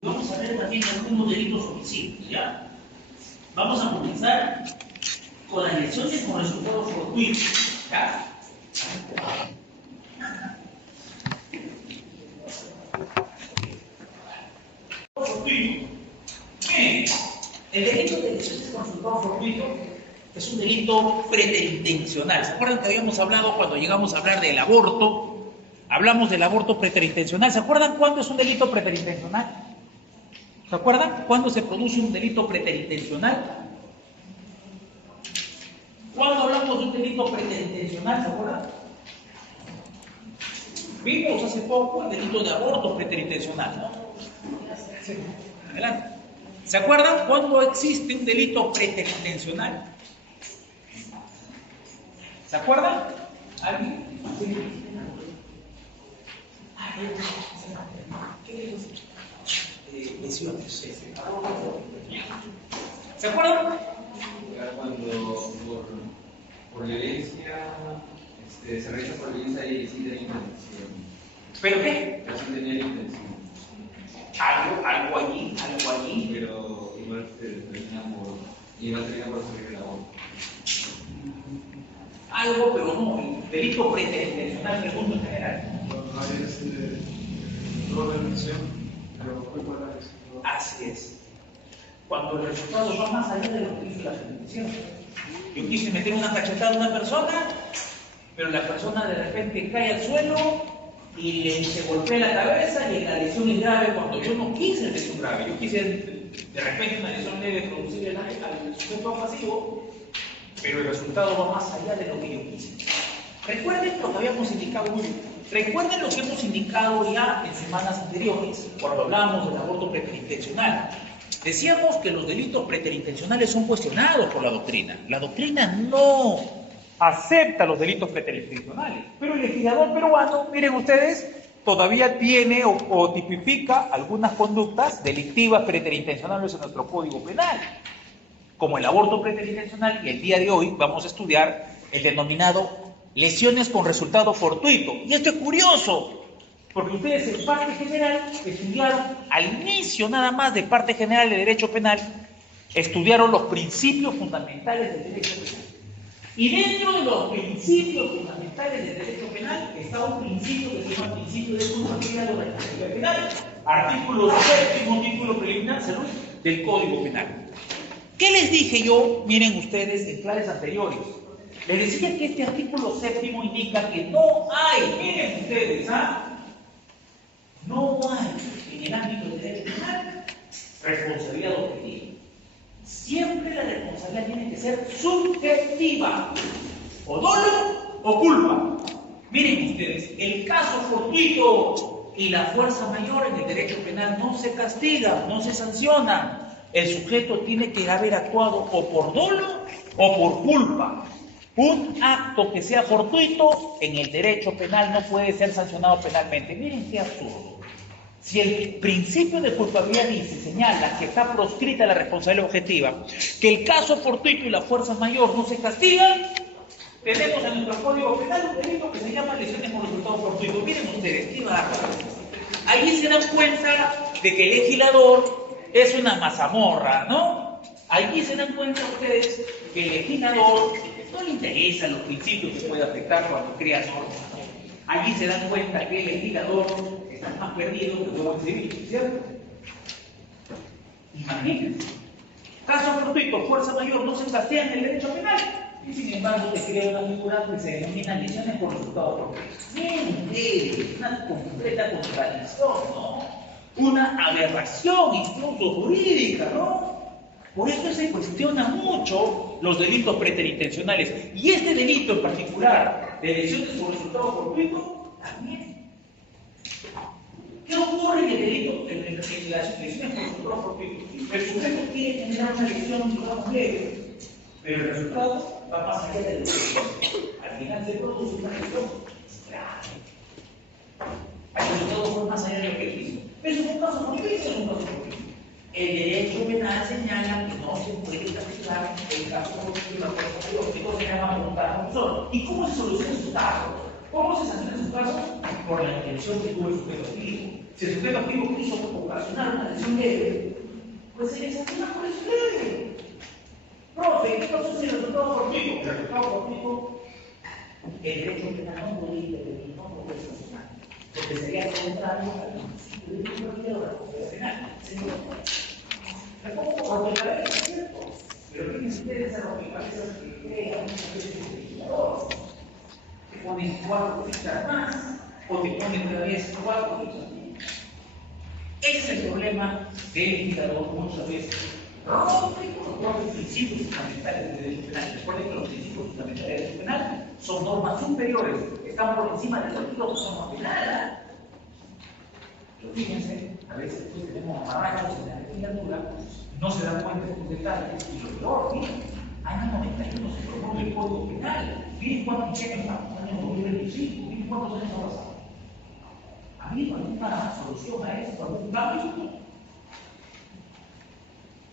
Vamos a ver también algunos delitos homicidios, ¿ya? Vamos a comenzar con las lesiones con resultado fortuito, ¿ya? Fortuito. Bien, el delito de lesiones con resultado fortuito es un delito preterintencional. ¿Se acuerdan que habíamos hablado cuando llegamos a hablar del aborto? Hablamos del aborto preterintencional. ¿Se acuerdan cuándo es un delito preterintencional? ¿Se acuerdan cuándo se produce un delito preterintencional? ¿Cuándo hablamos de un delito preterintencional? ¿Se acuerdan? Vimos hace poco el delito de aborto preterintencional, ¿no? Sí. Adelante. ¿Se acuerdan cuándo existe un delito preterintencional? ¿Se acuerdan? ¿Alguien? Sí. Lesiones. ¿Se acuerdan? Cuando por violencia se realiza por violencia y sí tenía intención. ¿Pero qué? Pero sí tenía intención. Algo allí. Pero igual termina por salir la voz. Algo, pero no. El delito preterintencional del mundo en general. Así es. Cuando el resultado va más allá de lo que dice la sentencia. Yo quise meter una cachetada a una persona, pero la persona de repente cae al suelo y se golpea la cabeza y la lesión es grave cuando yo no quise lesión grave. Yo quise de repente una lesión leve producir al sujeto pasivo, pero el resultado va más allá de lo que yo quise. Recuerden lo que habíamos indicado muy bien. Recuerden lo que hemos indicado ya en semanas anteriores, cuando hablábamos del aborto preterintencional. Decíamos que los delitos preterintencionales son cuestionados por la doctrina. La doctrina no acepta los delitos preterintencionales, pero el legislador peruano, miren ustedes, todavía tiene o tipifica algunas conductas delictivas preterintencionales en nuestro Código Penal, como el aborto preterintencional, y el día de hoy vamos a estudiar el denominado lesiones con resultado fortuito. Y esto es curioso, porque ustedes en parte general estudiaron, al inicio nada más de parte general de derecho penal, estudiaron los principios fundamentales del derecho penal. Y dentro de los principios fundamentales del derecho penal está un principio que se llama principio de culpabilidad de la responsabilidad penal. Artículo 7º, título preliminar, salud, del Código Penal. ¿Qué les dije yo? Miren ustedes en clases anteriores. Les decía que este artículo 7º indica que no hay, miren ustedes, no hay en el ámbito del derecho penal responsabilidad objetiva. Siempre la responsabilidad tiene que ser subjetiva, o dolo o culpa. Miren ustedes, el caso fortuito y la fuerza mayor en el derecho penal no se castiga, no se sanciona. El sujeto tiene que haber actuado o por dolo o por culpa. Un acto que sea fortuito en el derecho penal no puede ser sancionado penalmente. Miren qué absurdo. Si el principio de culpabilidad dice, señala que está proscrita la responsabilidad objetiva, que el caso fortuito y la fuerza mayor no se castigan, tenemos en nuestro Código Penal un delito que se llama lesiones con resultado fortuito. Miren ustedes, qué bárbaro. Ahí se dan cuenta de que el legislador es una mazamorra, ¿no? Allí se dan cuenta ustedes que el legislador no le interesan los principios que puede afectar cuando crea normas. Allí se dan cuenta que el legislador está más perdido que el huevo civil, ¿cierto? Imagínense. Caso fortuito, fuerza mayor, no se castiga en el derecho penal. Y sin embargo se crea una figura que se denomina lesiones por resultado fortuito. Una completa contradicción, ¿no? Una aberración incluso jurídica, ¿no? Por eso se cuestiona mucho los delitos preterintencionales. Y este delito en particular, de lesiones por resultado fortuito, también. ¿Qué ocurre en el delito, en las lesiones por resultado fortuito? El sujeto quiere generar una lesión, digamos, leve, pero el resultado va más allá de lo que quiere. Al final se produce una lesión grave. El resultado fue más allá de lo que quiso. ¿Eso es un caso fortuito? Es un caso fortuito. El derecho penal señala que no se puede castigar el caso fortuito, lo que se llama voluntad compulsora. ¿Y cómo se soluciona su caso? ¿Cómo se sanciona su caso? Por la intención que tuvo el sujeto activo. Si el sujeto activo quiso ocasionar una lesión leve, pues se le sanciona por lesión leve. Profe, ¿qué pasó si el resultado fortuito? El resultado fortuito, el derecho penal no puede intervenir, no puede sancionar, porque sería contrario al principio de la responsabilidad penal. Rompecabezas es cierto, pero fíjense ustedes a rompecabezas que crean una especie de legislador. Te ponen 4 fichas más, o te ponen otra vez 4 fichas más. Ese es el problema del legislador muchas veces. Rompe con los propios principios fundamentales del derecho penal. Recuerden que los principios fundamentales del derecho penal son normas superiores, están por encima de cualquier otra norma penal. Pero fíjense, a veces pues, tenemos amarrados en la legislatura, no se dan cuenta de estos detalles, y lo peor, miren, año 91 se promueve el Código Penal. Miren cuántos años estamos, año 2025, miren cuántos años han pasado. ¿Ha habido alguna solución a esto, algún cambio?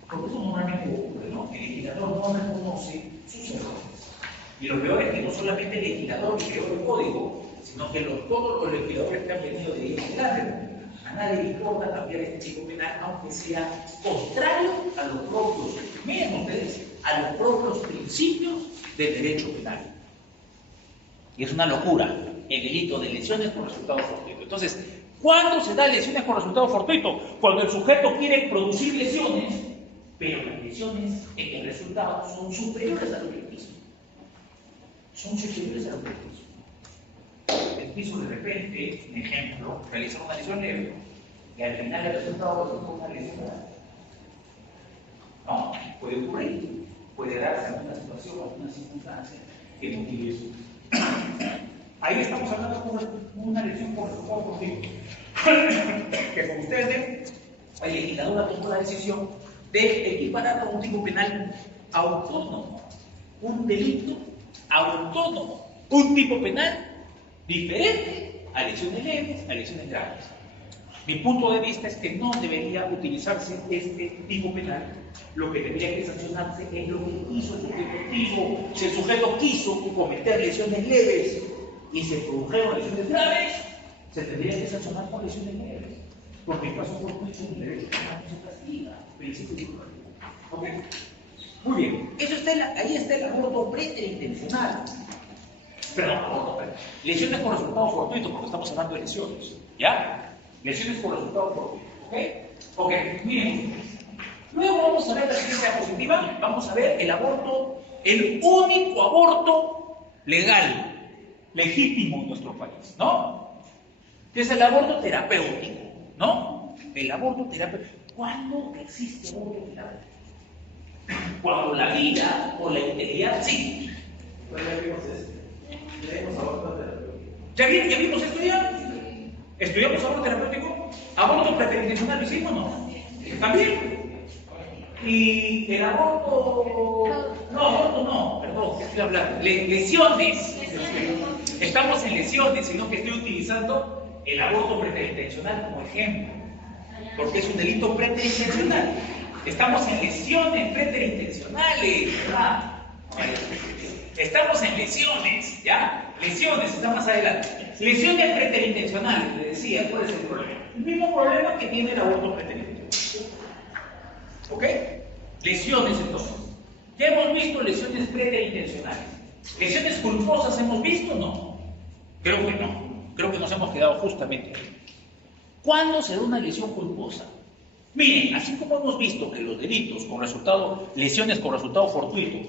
Porque eso normalmente ocurre, ¿no? El legislador no reconoce sus errores. Y lo peor es que no solamente el legislador que creó el código, sino que todos los legisladores que han venido de adelante, a nadie le importa cambiar este tipo penal, aunque sea contrario a los propios, miren ustedes, a los propios principios del derecho penal. Y es una locura el delito de lesiones por resultado fortuito. Entonces, ¿cuándo se da lesiones por resultado fortuito? Cuando el sujeto quiere producir lesiones, pero las lesiones en el resultado son superiores a lo que quiso. Son superiores a lo que quiso. El quiso de repente, un ejemplo, realizar una lesión leve y al final el resultado resultó una lesión grave. No, puede ocurrir, puede darse alguna situación, alguna circunstancia que motive eso. Ahí estamos hablando de una lesión por resultado fortuito. Que como ustedes ven, la legisladora tomó la decisión de equiparar a un tipo penal autónomo, un delito autónomo, un tipo penal diferente a lesiones leves, a lesiones graves. Mi punto de vista es que no debería utilizarse este tipo penal. Lo que debería que sancionarse es lo que hizo el sujeto activo. Si el sujeto quiso cometer lesiones leves y se produjeron lesiones graves, se tendría que sancionar con lesiones leves. Porque el caso fortuito en el derecho penal no se castiga. Principio de ¿ok? Muy bien. Ahí está el aborto preterintencional. Perdón, lesiones por resultado fortuito, porque estamos hablando de lesiones. ¿Ya? Lesiones por resultado fortuito. ¿Ok? Ok, miren. Luego vamos a ver la siguiente diapositiva. Vamos a ver el aborto, el único aborto legal, legítimo en nuestro país, ¿no? Que es el aborto terapéutico, ¿no? El aborto terapéutico. ¿Cuándo existe aborto terapéutico? Cuando la vida o la integridad sí. ¿Ya vimos esto ya? ¿Estudiamos aborto terapéutico? ¿Aborto preterintencional lo hicimos o no? También. Y el aborto... No, aborto no, perdón, ¿qué estoy hablando? Lesiones. Estamos en lesiones, sino que estoy utilizando el aborto preterintencional como ejemplo. Porque es un delito preterintencional. Estamos en lesiones preterintencionales, ¿verdad? Estamos en lesiones, ¿ya? Lesiones, está más adelante. Lesiones preterintencionales, le decía, ¿cuál es el problema? El mismo problema que tiene el aborto preterintencional. ¿Ok? Lesiones, entonces. Ya hemos visto lesiones preterintencionales. ¿Lesiones culposas hemos visto o no? Creo que no. Creo que nos hemos quedado justamente ahí. ¿Cuándo se da una lesión culposa? Miren, así como hemos visto que los delitos con resultado, lesiones con resultado fortuito,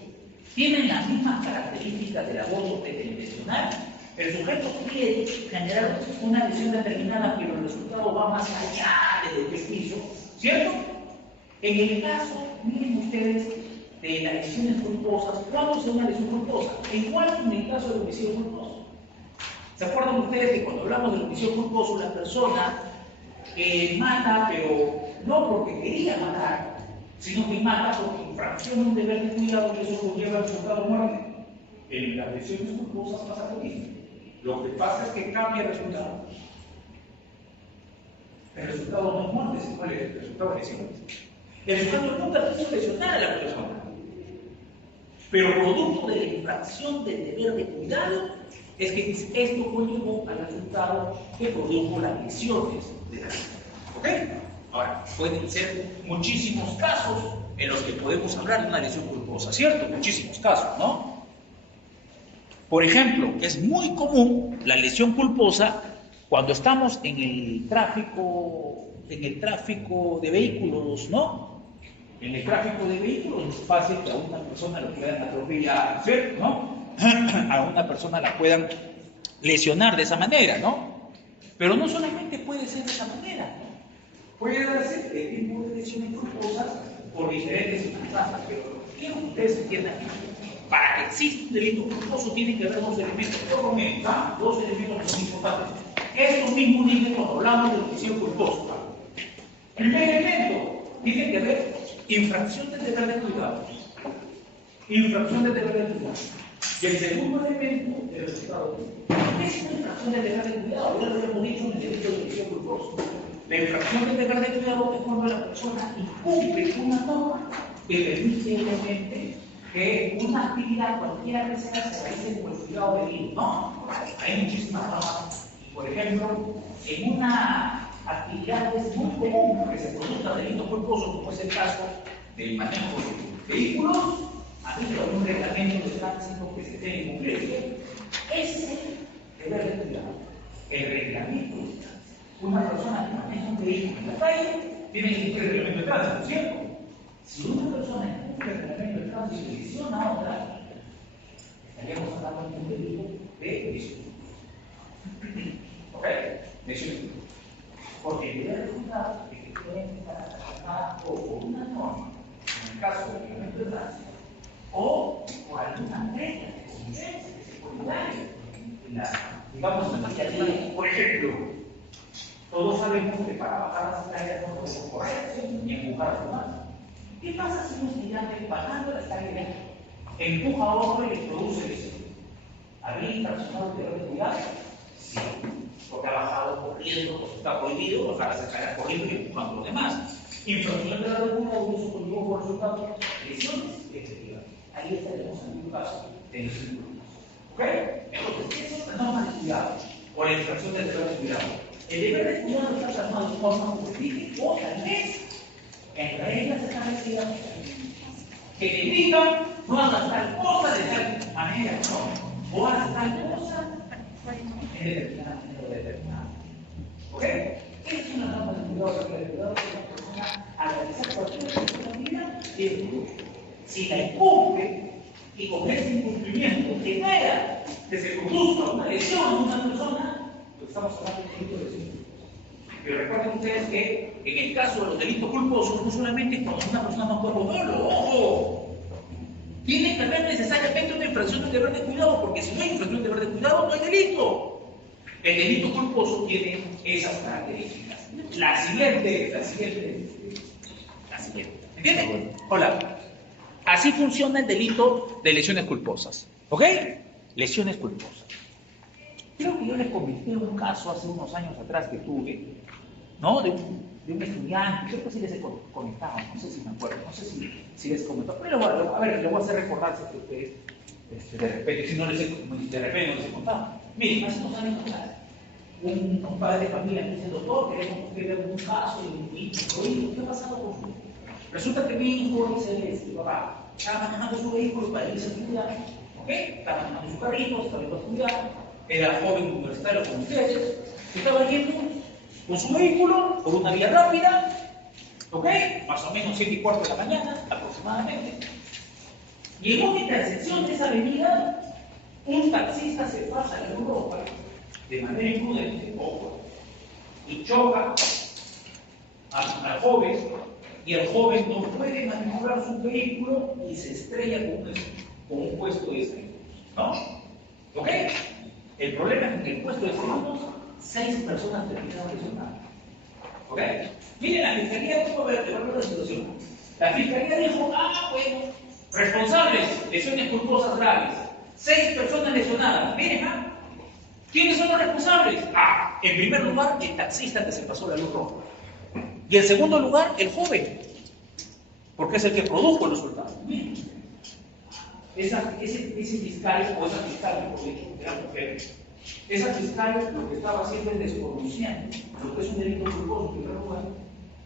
tienen las mismas características del aborto preterintencional, el sujeto quiere generar una lesión determinada, pero el resultado va más allá del beneficio, ¿cierto? En el caso, miren ustedes, de las lesiones culposas, ¿cuándo se da una lesión culposa? Igual que en el caso del homicidio culposo. ¿Se acuerdan ustedes que cuando hablamos del homicidio culposo, la persona mata, pero no porque quería matar, sino que mata porque infracciona un deber de cuidado y eso conlleva el resultado de muerte? En las lesiones culposas pasa lo mismo. Lo que pasa es que cambia el resultado. El resultado no es muerte, sino el resultado de lesión. El sujeto nunca quiso lesionar a la persona, pero producto de la infracción del deber de cuidado, es que esto conllevó al resultado que produjo las lesiones de la vida. ¿Ok? Ahora, pueden ser muchísimos casos en los que podemos hablar de una lesión culposa, ¿cierto? Muchísimos casos, ¿no? Por ejemplo, es muy común la lesión culposa cuando estamos en el tráfico de vehículos, ¿no? En el tráfico de vehículos es fácil que a una persona lo puedan atropellar, ¿cierto? ¿No? A una persona la puedan lesionar de esa manera, ¿no? Pero no solamente puede ser de esa manera, ¿no? Puede darse el tipo de lesiones culposas por diferentes circunstancias, pero quiero que ustedes entiendan que para que exista un delito culposo tiene que haber dos elementos, por lo menos, ¿ah? Dos elementos que son importantes. Esto mismo dice cuando hablamos de lesión culposa. Primer elemento, tiene que haber infracción del deber de cuidado. Infracción del deber de cuidado. Y el segundo elemento del resultado. ¿Qué es una infracción del deber de cuidado? Ya lo hemos dicho en el delito de lesión culposa. La infracción del deber de cuidado es cuando la persona incumple una norma que permite evidentemente que una actividad cualquiera que sea se realice con el cuidado debido. No, hay muchísimas normas. Por ejemplo, en una actividad que es muy común que se produzca delitos culposos, como es el caso del manejo de vehículos, aquí hay un reglamento de tránsito que se tiene que cumplir. Ese es el deber de cuidado. El reglamento de tránsito. Una persona que maneja un vehículo en la calle tiene que cumplir el reglamento de tránsito, ¿cierto? Si una persona cumple el reglamento de tránsito y lesiona a otra, estaríamos hablando de un delito de lesión. ¿Ok? Lesión. Porque el deber de cuidado es que pueden estar relacionadas o por una norma, en el caso del reglamento de tránsito, o por alguna regla de convivencia, de seguridad. Digamos, por ejemplo, todos sabemos que para bajar las escaleras no podemos correr ni empujar a los demás. ¿Qué pasa si un estudiante bajando la escalera empuja a otro y le produce lesión? ¿Habría infraccionado el deber de cuidado? Sí, porque ha bajado corriendo, pues está prohibido bajar las escaleras corriendo y empujando a los demás. Infracción del deber de cuidado y eso conllevó por resultado lesiones efectivas. Ahí estaremos en un caso de lesión. ¿Ok? Entonces, eso es la norma de cuidado o la infracción del deber de cuidado. El deber de cuidado está plasmado en forma jurídica o tal vez en reglas establecidas que te digan no hagas tal cosa de tal manera, no, o hagas tal cosa en determinada manera o determinada. ¿Ok? Es una norma de cuidado, regla de cuidado que una persona al realizar cualquier actividad tiene que cumplir. Si la incumple y con ese incumplimiento genera que se produzca una lesión en una persona, estamos hablando de delitos de lesión. Pero recuerden ustedes que en el caso de los delitos culposos no solamente es cuando una persona no puede verlo, ¡ojo! Tiene que haber necesariamente una infracción del deber de cuidado, porque si no hay infracción del deber de cuidado no hay delito. El delito culposo tiene esas características. La siguiente. ¿Entienden? Hola. Así funciona el delito de lesiones culposas. ¿Ok? Lesiones culposas. Creo que yo les comenté un caso hace unos años atrás que tuve, ¿no? De un estudiante, creo que sí les he comentado, no sé si me acuerdo, no sé si les comentó, pero a ver, le voy a hacer recordar si ustedes, de repente, si no les he, de repente no les he contado. Miren, hace unos años atrás, un padre de familia me dice, doctor, queremos que vea un caso de un hijo, ¿qué ha pasado con su hijo? Resulta que mi hijo dice, papá, estaba manejando su vehículo para irse a estudiar, ¿ok? Estaba manejando su carrito, estaba yendo a estudiar, era joven universitario como ustedes, estaba yendo con su vehículo por una vía rápida, ¿ok? Más o menos 7:15 de la mañana, aproximadamente. Y en una intersección de esa avenida, un taxista se pasa en Europa de manera imprudente, ojo, y choca al joven, y el joven no puede manipular su vehículo y se estrella con un puesto de segundos, ¿no? ¿Ok? El problema es que en el puesto de segundos, 6 personas terminaron lesionadas. ¿Ok? Miren, la fiscalía pudo ver la situación. La fiscalía dijo, bueno, responsables, lesiones culposas graves, 6 personas lesionadas. Miren, ¿quiénes son los responsables? En primer lugar, el taxista que se pasó la luz roja. Y en segundo lugar, el joven, porque es el que produjo el resultado. Miren. ese fiscal, o esa fiscal, mejor dicho, era mujer, esa fiscal lo que estaba haciendo es desconociendo lo que es un delito culposo, en primer lugar,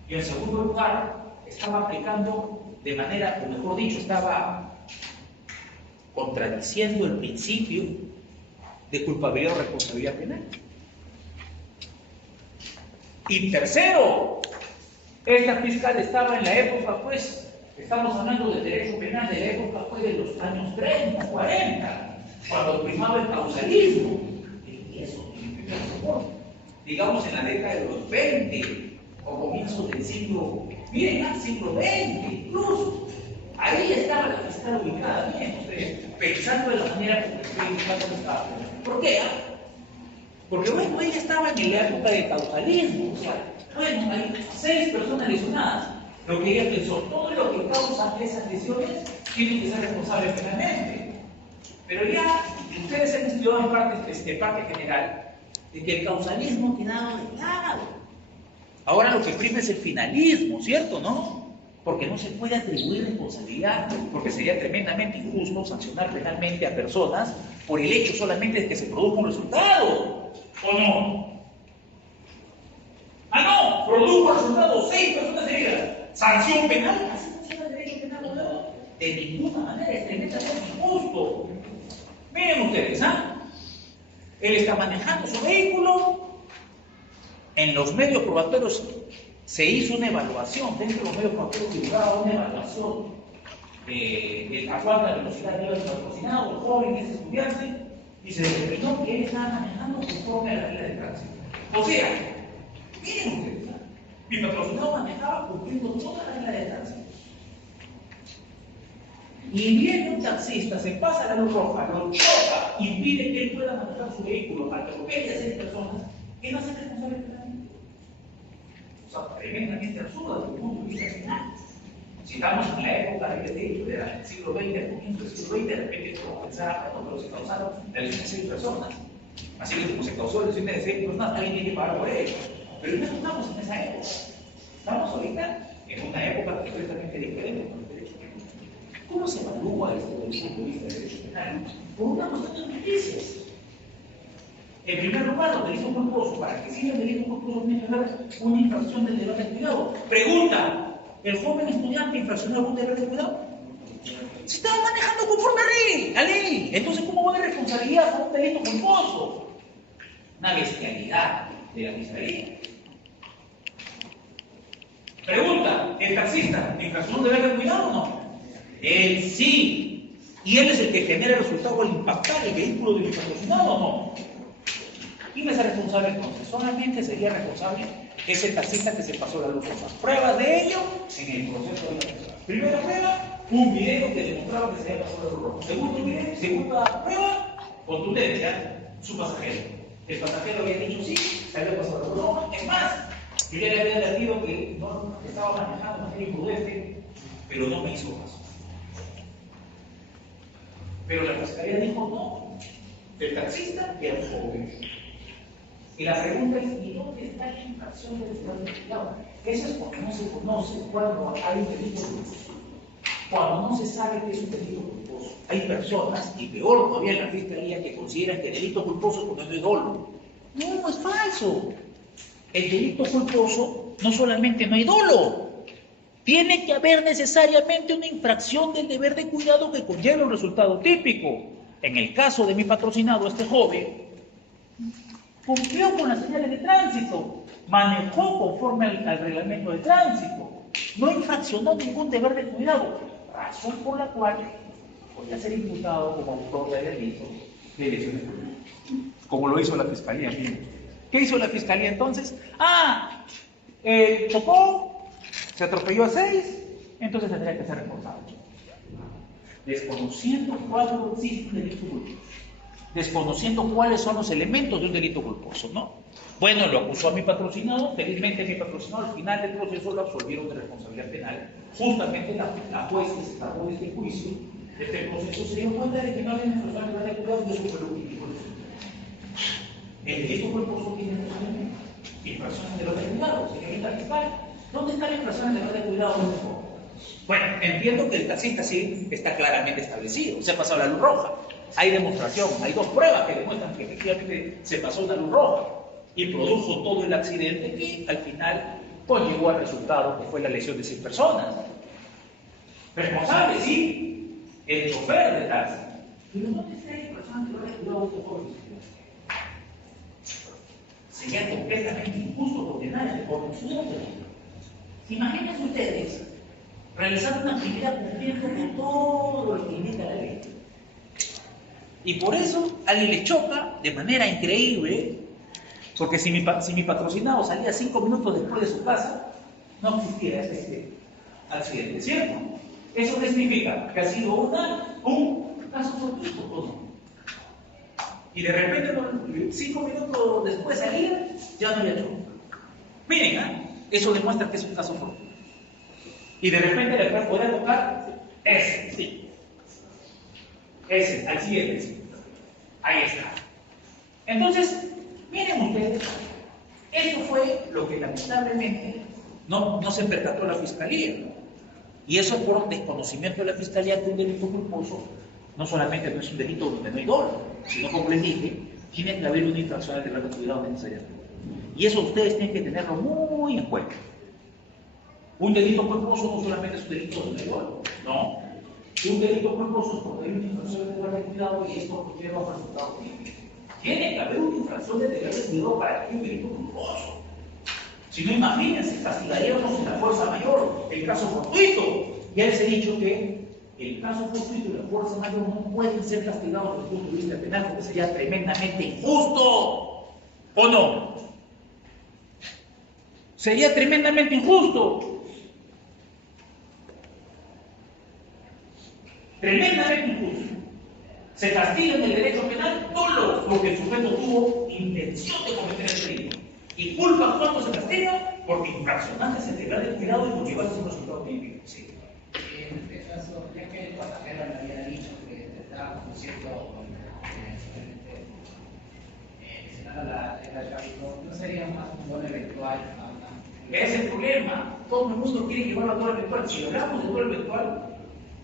y en segundo lugar, estaba aplicando de manera, o mejor dicho, estaba contradiciendo el principio de culpabilidad o responsabilidad penal. Y tercero, esta fiscal estaba en la época, pues, estamos hablando de derecho penal de la época, pues, de los años 30, 40, cuando primaba el causalismo. Y eso, digamos, en la década de los 20, o comienzos del siglo, miren, al siglo XX, incluso. Ahí estaba la fiscal ubicada, bien, ustedes, pensando de la manera como estoy indicando estaba. ¿Por qué? Porque, bueno, ella estaba en la época del causalismo, o sea, bueno, hay 6 personas lesionadas. Lo que ella pensó, todo lo que causa esas lesiones tiene que ser responsable penalmente. Pero ya, ustedes han estudiado en parte general, de que el causalismo ha quedado de lado. Ahora lo que prima es el finalismo, ¿cierto? ¿No? Porque no se puede atribuir responsabilidad, porque sería tremendamente injusto sancionar penalmente a personas por el hecho solamente de que se produjo un resultado, ¿o no? Ah, no, produjo resultado, 6 personas heridas, sanción penal, ¿así funciona el derecho penal o no? De ninguna manera, es tremendamente injusto. Miren ustedes, él está manejando su vehículo, en los medios probatorios se hizo una evaluación, dentro de los medios probatorios figuraba una evaluación de a cuánta velocidad iba el patrocinado, el joven, ese estudiante, y se determinó que él estaba manejando conforme a la regla de tránsito. O sea, miren ustedes, mi patrocinado manejaba cumpliendo toda la regla de tránsito. Y viene un taxista, se pasa la luz roja, lo choca, impide que él pueda manejar su vehículo, atropella a 6 personas, ¿qué no hace responsable penalmente? O sea, tremendamente absurdo desde el punto de vista penal. Si estamos en la época del siglo XX, al comienzo del siglo XX, de repente podemos pensar, bueno, pero se causaron la lesión de 6 personas. Así que como se causó la lesión de 6 personas, alguien tiene que pagar por ello. Pero no estamos en esa época. Estamos ahorita en una época completamente diferente con el derecho penal. ¿Cómo se evalúa esto desde el punto de vista del derecho penal? Por una cuestión de noticias. En primer lugar, los delitos culposos, para que siga el delito culposo, tiene que haber una infracción del deber de cuidado. Pregunta: ¿el joven estudiante infraccionó algún deber de cuidado? Se estaba manejando conforme a ley. Entonces, ¿cómo va a haber responsabilidad por un delito culposo? Una bestialidad de la fiscalía. Pregunta: ¿el taxista infraccionó un deber de cuidado o no? Él sí. ¿Y él es el que genera el resultado al impactar el vehículo de mi patrocinado o no? ¿Quién es el responsable entonces? Solamente sería responsable ese taxista que se pasó la luz roja. Pruebas de ello en el proceso de la persona. Primera prueba, un video que demostraba que se había pasado la luz roja. Segunda prueba, contundencia, su pasajero. El pasajero había dicho sí, se había pasado la luz roja. Es más, yo ya le había advertido que no estaba manejando de manera imprudente, pero no me hizo caso. Pero la fiscalía dijo no, el taxista y el joven. Y la pregunta es: ¿y dónde está la infracción del deber de cuidado? Eso es porque no se conoce cuando hay un delito culposo. Cuando no se sabe que es un delito culposo. Hay personas, y peor todavía en la fiscalía, que consideran que el delito culposo es porque no es dolo. No, es falso. El delito culposo no solamente no hay dolo. Tiene que haber necesariamente una infracción del deber de cuidado que conlleva un resultado típico. En el caso de mi patrocinado, este joven cumplió con las señales de tránsito, manejó conforme al reglamento de tránsito, no infraccionó ningún deber de cuidado, razón por la cual podría ser imputado como autor de delito de lesiones públicas, como lo hizo la fiscalía. ¿Qué hizo la fiscalía entonces? Chocó, se atropelló a 6, entonces tendría que ser responsable. Desconociendo cuándo existe un delito culposo, desconociendo cuáles son los elementos de un delito culposo, ¿no? Bueno, lo acusó a mi patrocinado, felizmente mi patrocinado al final del proceso lo absolvieron de responsabilidad penal. Justamente la juez que se encargó de este juicio, de este proceso, se dio cuenta de que no había responsabilidad de cuidado, y eso fue lo que dijo el delito culposo tiene responsabilidad. Infracciones de deber de cuidado, señorita fiscal. ¿Dónde está la infracción de deber de cuidado de este joven? Bueno, entiendo que el taxista sí está claramente establecido, se ha pasado la luz roja. Hay demostración, hay 2 pruebas que demuestran que efectivamente se pasó una luz roja y produjo todo el accidente que al final conllevó al resultado que fue la lesión de 6 personas. Responsable, sí, el chofer de taxi. Pero ¿dónde está esa persona que lo ha respirado estos jóvenes? Sería completamente injusto condenar a este joven estudiante. Imagínense ustedes realizando una actividad cumpliendo con todo lo que indica la ley. Y por eso alguien le choca de manera increíble, porque si mi patrocinado salía 5 minutos después de su casa, no existiera este accidente, ¿cierto? ¿Eso qué significa? Que ha sido un caso fortuito, ¿o no? Y de repente, 5 minutos después de salir, ya no había choque. Miren, eso demuestra que es un caso fortuito. Y de repente le puede tocar ese, sí. Ese, al siguiente, sí. Ahí está. Entonces, miren ustedes, eso fue lo que lamentablemente no se percató la Fiscalía. Y eso es por desconocimiento de la Fiscalía que un delito culposo no solamente no es un delito donde no hay dolo, sino, como les dije, tiene que haber una infracción de grado cuidado necesariamente. Y eso ustedes tienen que tenerlo muy en cuenta. Un delito culposo no solamente es un delito donde hay dolo, no. Un delito culposo es porque hay una infracción de deber de cuidado y esto conlleva un resultado crítico. Tiene que haber una infracción de deber de cuidado para que haya un delito culposo. Si no, imagínense, castigaríamos en la fuerza mayor el caso fortuito. Ya les he dicho que el caso fortuito y la fuerza mayor no pueden ser castigados desde el punto de vista penal porque sería tremendamente injusto. ¿O no? Sería tremendamente injusto. Tremendamente injusto. Se castiga en el derecho penal todo lo que el sujeto tuvo intención de cometer el delito. Y culpa cuando se castiga porque infraccionante se deberá de cuidado y motivarse un resultado típico. Sí. En este caso, ya que el pasajero le había dicho que te estaba conduciendo el tráfico, ¿no sería más un doble eventual? Ese es el problema. Todo el mundo quiere llevarlo a doble eventual. Si hablamos de doble eventual,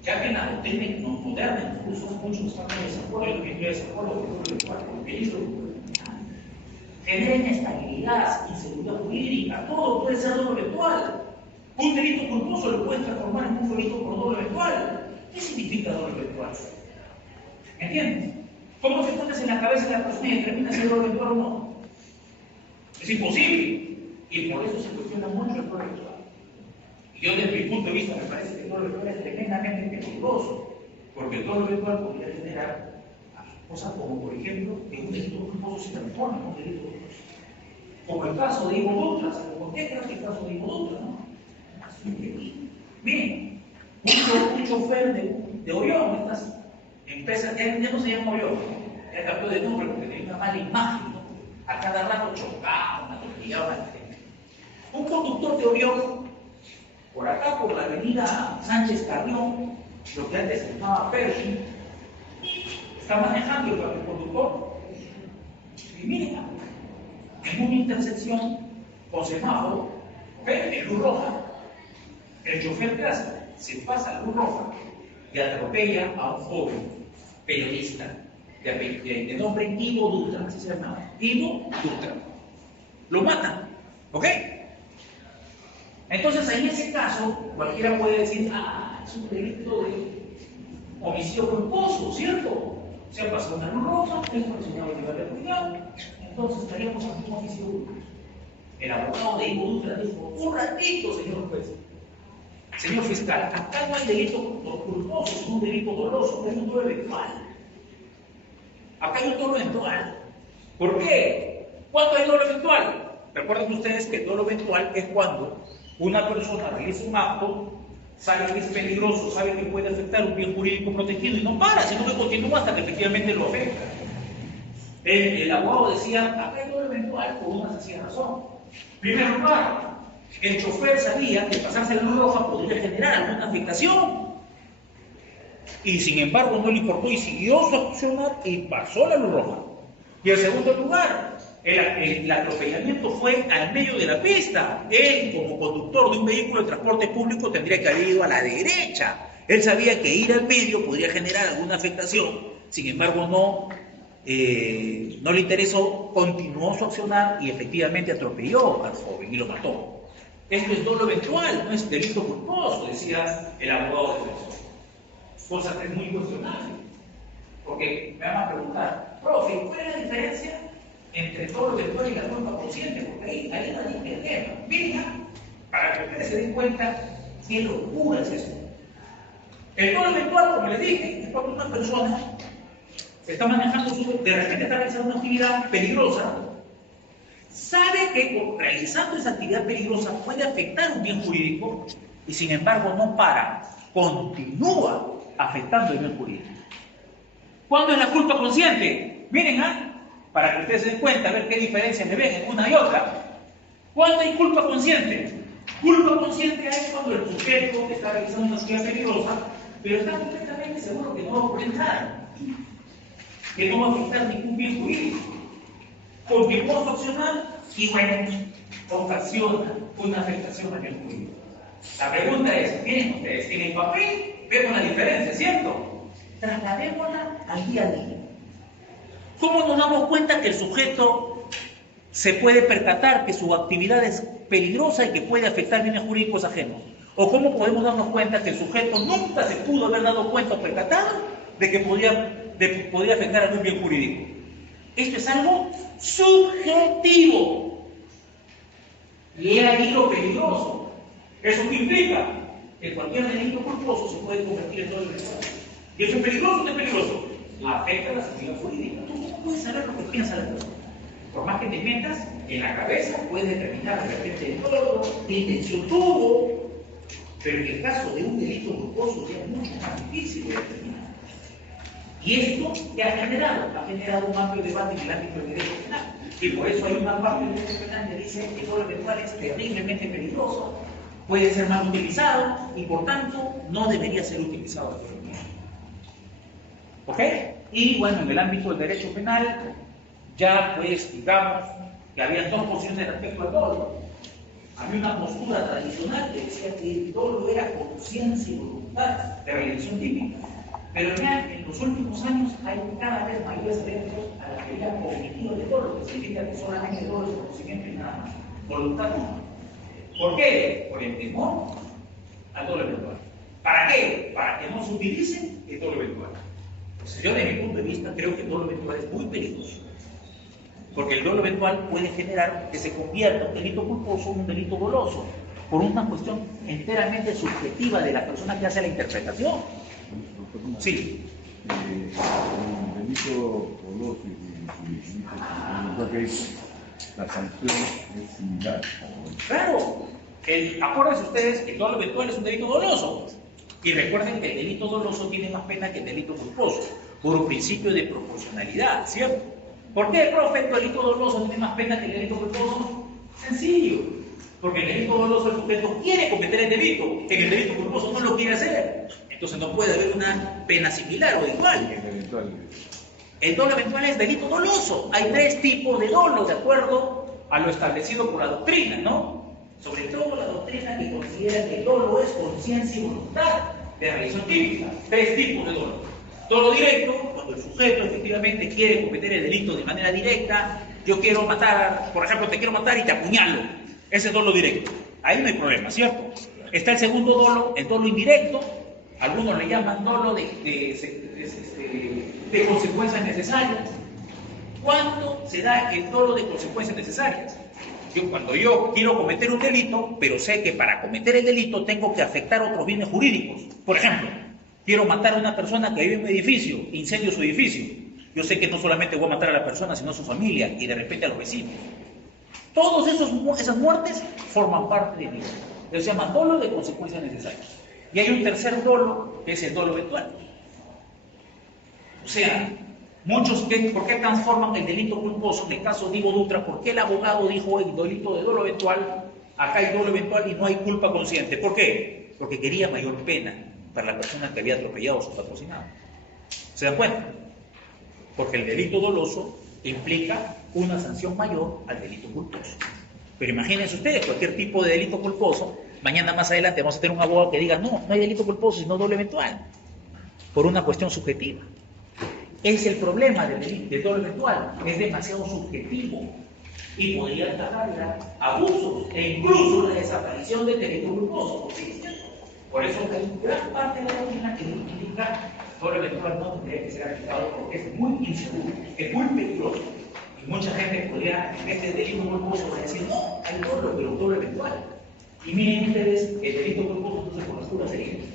ya que en la doctrina moderna, incluso muchos están en desacuerdo, que yo desacuerdo con doble eventual, porque esto genera inestabilidad, inseguridad jurídica, todo puede ser doble eventual. Un delito culposo lo puedes transformar en un delito por doble eventual. ¿Qué significa doble eventual? ¿Entiendes? ¿Cómo te pones en la cabeza de la persona y determinas si es doble eventual o no? Es imposible. Y por eso se cuestiona mucho el doble eventual. Y yo, desde mi punto de vista, me parece que el doble eventual es tremendamente peligroso, porque el doble eventual podría generar cosas como, por ejemplo, que un delito culposo se transforma en un delito culposo. Como el caso de Ivo Dutra, ¿se lo conté? Creo que el caso de Ivo Dutra, ¿no? Miren, un chofer de Orión, estas empresas, ya no se llama Orión, ya cambió de nombre porque tenía una mala imagen, ¿no? A cada rato chocaban, atropellaban a la gente. Un conductor de Orión, por acá, por la avenida Sánchez Carrión, lo que antes se llamaba Pershing, está manejando el conductor. Y miren, en una intersección con semáforo, en luz roja, el chofer que hace, se pasa la luz roja y atropella a un joven periodista de nombre Ivo Dutra, así se llamaba, Ivo Dutra. Lo matan, ¿ok? Entonces, en ese caso, cualquiera puede decir, es un delito de homicidio culposo, ¿cierto? Se ha pasado una luz roja, es presionado de deber de cuidado, entonces estaríamos ante un homicidio culposo. El abogado de Ivo Dutra dijo, un ratito, señor juez. Señor fiscal, acá no hay delito culposo, es un delito doloso, no hay un dolo eventual. Acá hay un dolo eventual. ¿Por qué? ¿Cuánto hay dolo eventual? Recuerden ustedes que el dolo eventual es cuando una persona realiza un acto, sabe que es peligroso, sabe que puede afectar un bien jurídico protegido y no para, sino que continúa hasta que efectivamente lo afecta. El abogado decía, acá hay dolo eventual por una sencilla razón. En primer lugar, el chofer sabía que pasarse la luz roja podría generar alguna afectación. Y sin embargo no le importó y siguió su accionar y pasó la luz roja. Y en segundo lugar, El atropellamiento fue al medio de la pista. Él, como conductor de un vehículo de transporte público, tendría que haber ido a la derecha. Él sabía que ir al medio podría generar alguna afectación, sin embargo no le interesó, continuó su accionar y efectivamente atropelló al joven y lo mató. Esto es dolo eventual, no es delito culposo, decía el abogado defensor. Cosa que es muy cuestionable. Porque me van a preguntar, profe, ¿cuál es la diferencia entre dolo eventual y la culpa consciente? Porque ahí radica el tema. Miren, para que ustedes se den cuenta qué locura es eso. El dolo eventual, como les dije, es cuando una persona se está manejando, de repente está realizando una actividad peligrosa, sabe que realizando esa actividad peligrosa puede afectar un bien jurídico y sin embargo no para, continúa afectando el bien jurídico. ¿Cuándo es la culpa consciente? Miren, para que ustedes se den cuenta, a ver qué diferencia me ven en una y otra. ¿Cuándo hay culpa consciente? Culpa consciente hay cuando el sujeto está realizando una actividad peligrosa, pero está completamente seguro que no va a ocurrir nada, que no va a afectar ningún bien jurídico. Continúa su accionar y bueno, ocasiona una afectación al bien jurídico. La pregunta es, miren ustedes, en el papel vemos la diferencia, ¿cierto? Trasladémosla al día a día. ¿Cómo nos damos cuenta que el sujeto se puede percatar que su actividad es peligrosa y que puede afectar bienes jurídicos ajenos? ¿O cómo podemos darnos cuenta que el sujeto nunca se pudo haber dado cuenta o percatado de que podía afectar algún bien jurídico? Esto es algo subjetivo. Y es ahí lo peligroso. ¿Eso qué implica? Que cualquier delito culposo se puede convertir en dolo eventual. ¿Y eso es peligroso o no es peligroso? Afecta la seguridad jurídica. ¿Tú cómo puedes saber lo que piensa la persona? Por más que te metas en la cabeza, puedes determinar de repente el dolo, qué intención tuvo, pero en el caso de un delito culposo ya es mucho más difícil de determinar. Y esto que ha generado un amplio debate en el ámbito del derecho penal. Y por eso hay una parte del derecho penal que dice que el dolo eventual es terriblemente peligroso, puede ser mal utilizado y por tanto no debería ser utilizado actualmente. ¿Ok? Y bueno, en el ámbito del derecho penal, ya pues digamos que había dos posiciones respecto al dolo. Había una postura tradicional que decía que el dolo era conciencia y voluntad de realización típica. Pero ya en los últimos años hay cada vez mayores adeptos a la teoría cognitiva de dolo, que significa que solamente dolo es conocimiento y nada más. Voluntad no. ¿Por qué? Por el temor al dolo eventual. ¿Para qué? Para que no se utilice el dolo eventual. Pues yo, desde mi punto de vista, creo que el dolo eventual es muy peligroso. Porque el dolo eventual puede generar que se convierta un delito culposo en un delito doloso, por una cuestión enteramente subjetiva de la persona que hace la interpretación. Sí. El delito doloso y la sanción es similar. Claro. Acuérdense ustedes que el dolo eventual es un delito doloso. Y recuerden que el delito doloso tiene más pena que el delito culposo, por un principio de proporcionalidad, ¿cierto? ¿Por qué, profe, el delito doloso tiene más pena que el delito culposo? Sencillo. Porque en el delito doloso el sujeto quiere cometer el delito, en el delito culposo no lo quiere hacer. Entonces no puede haber una pena similar o igual. El dolo eventual es delito doloso. Hay tres tipos de dolo, de acuerdo a lo establecido por la doctrina, ¿no? Sobre todo la doctrina que considera que el dolo es conciencia y voluntad de realización típica. Tres tipos de dolo. Dolo directo, cuando el sujeto efectivamente quiere cometer el delito de manera directa. Yo quiero matar, por ejemplo, te quiero matar y te apuñalo. Ese es dolo directo. Ahí no hay problema, ¿cierto? Está el segundo dolo, el dolo indirecto. Algunos le llaman dolo de consecuencias necesarias. ¿Cuándo se da el dolo de consecuencias necesarias? Cuando yo quiero cometer un delito, pero sé que para cometer el delito tengo que afectar otros bienes jurídicos. Por ejemplo, quiero matar a una persona que vive en un edificio, incendio su edificio. Yo sé que no solamente voy a matar a la persona, sino a su familia y de repente a los vecinos. Todas esas muertes forman parte de mí. Se llama dolo de consecuencias necesarias. Y hay un tercer dolo, que es el dolo eventual. O sea, muchos, ¿por qué transforman el delito culposo? En el caso de Ivo Dutra, ¿por qué el abogado dijo el delito de dolo eventual? Acá hay dolo eventual y no hay culpa consciente. ¿Por qué? Porque quería mayor pena para la persona que había atropellado a su patrocinado. ¿Se dan cuenta? Porque el delito doloso implica una sanción mayor al delito culposo. Pero imagínense ustedes, cualquier tipo de delito culposo, mañana más adelante vamos a tener un abogado que diga, no hay delito culposo, sino doble eventual, por una cuestión subjetiva. Es el problema del doble eventual, es demasiado subjetivo y podría encajar abusos e incluso la desaparición del delito culposo. Por eso hay gran parte de la doctrina que indica doble eventual no tendría que ser aplicado porque es muy inseguro, es muy peligroso. Y mucha gente podría, en este delito culposo, decir, no, hay doble, pero doble eventual. Y miren ustedes, el delito culposo entonces por las puras heridas.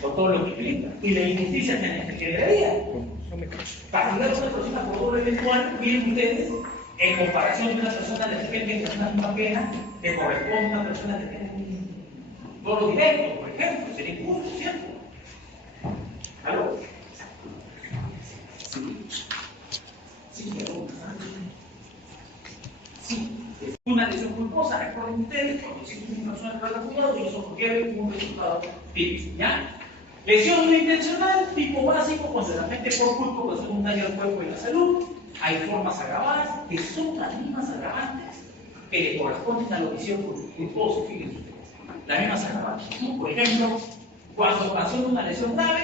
Por todo lo que implica. Y la injusticia que generaría. Castigar a una persona por doble eventual, miren ustedes, en comparación de una persona de repente que tiene una pena que corresponde a una persona que tiene un dolo directo, por ejemplo, sería injusto, ¿cierto? ¿Aló? Sí, sí, es una lesión culposa, recuerden ustedes, cuando existe una persona que trata juzgado y eso conlleva un resultado típico, ¿ya? Lesión no intencional, tipo básico, constantemente por culpa, pues es un daño al cuerpo y la salud. Hay formas agravadas que son las mismas agravantes que le corresponden a la omisión culposa, fíjense ustedes. Las mismas agravantes. Por ejemplo, cuando ocasiona una lesión grave,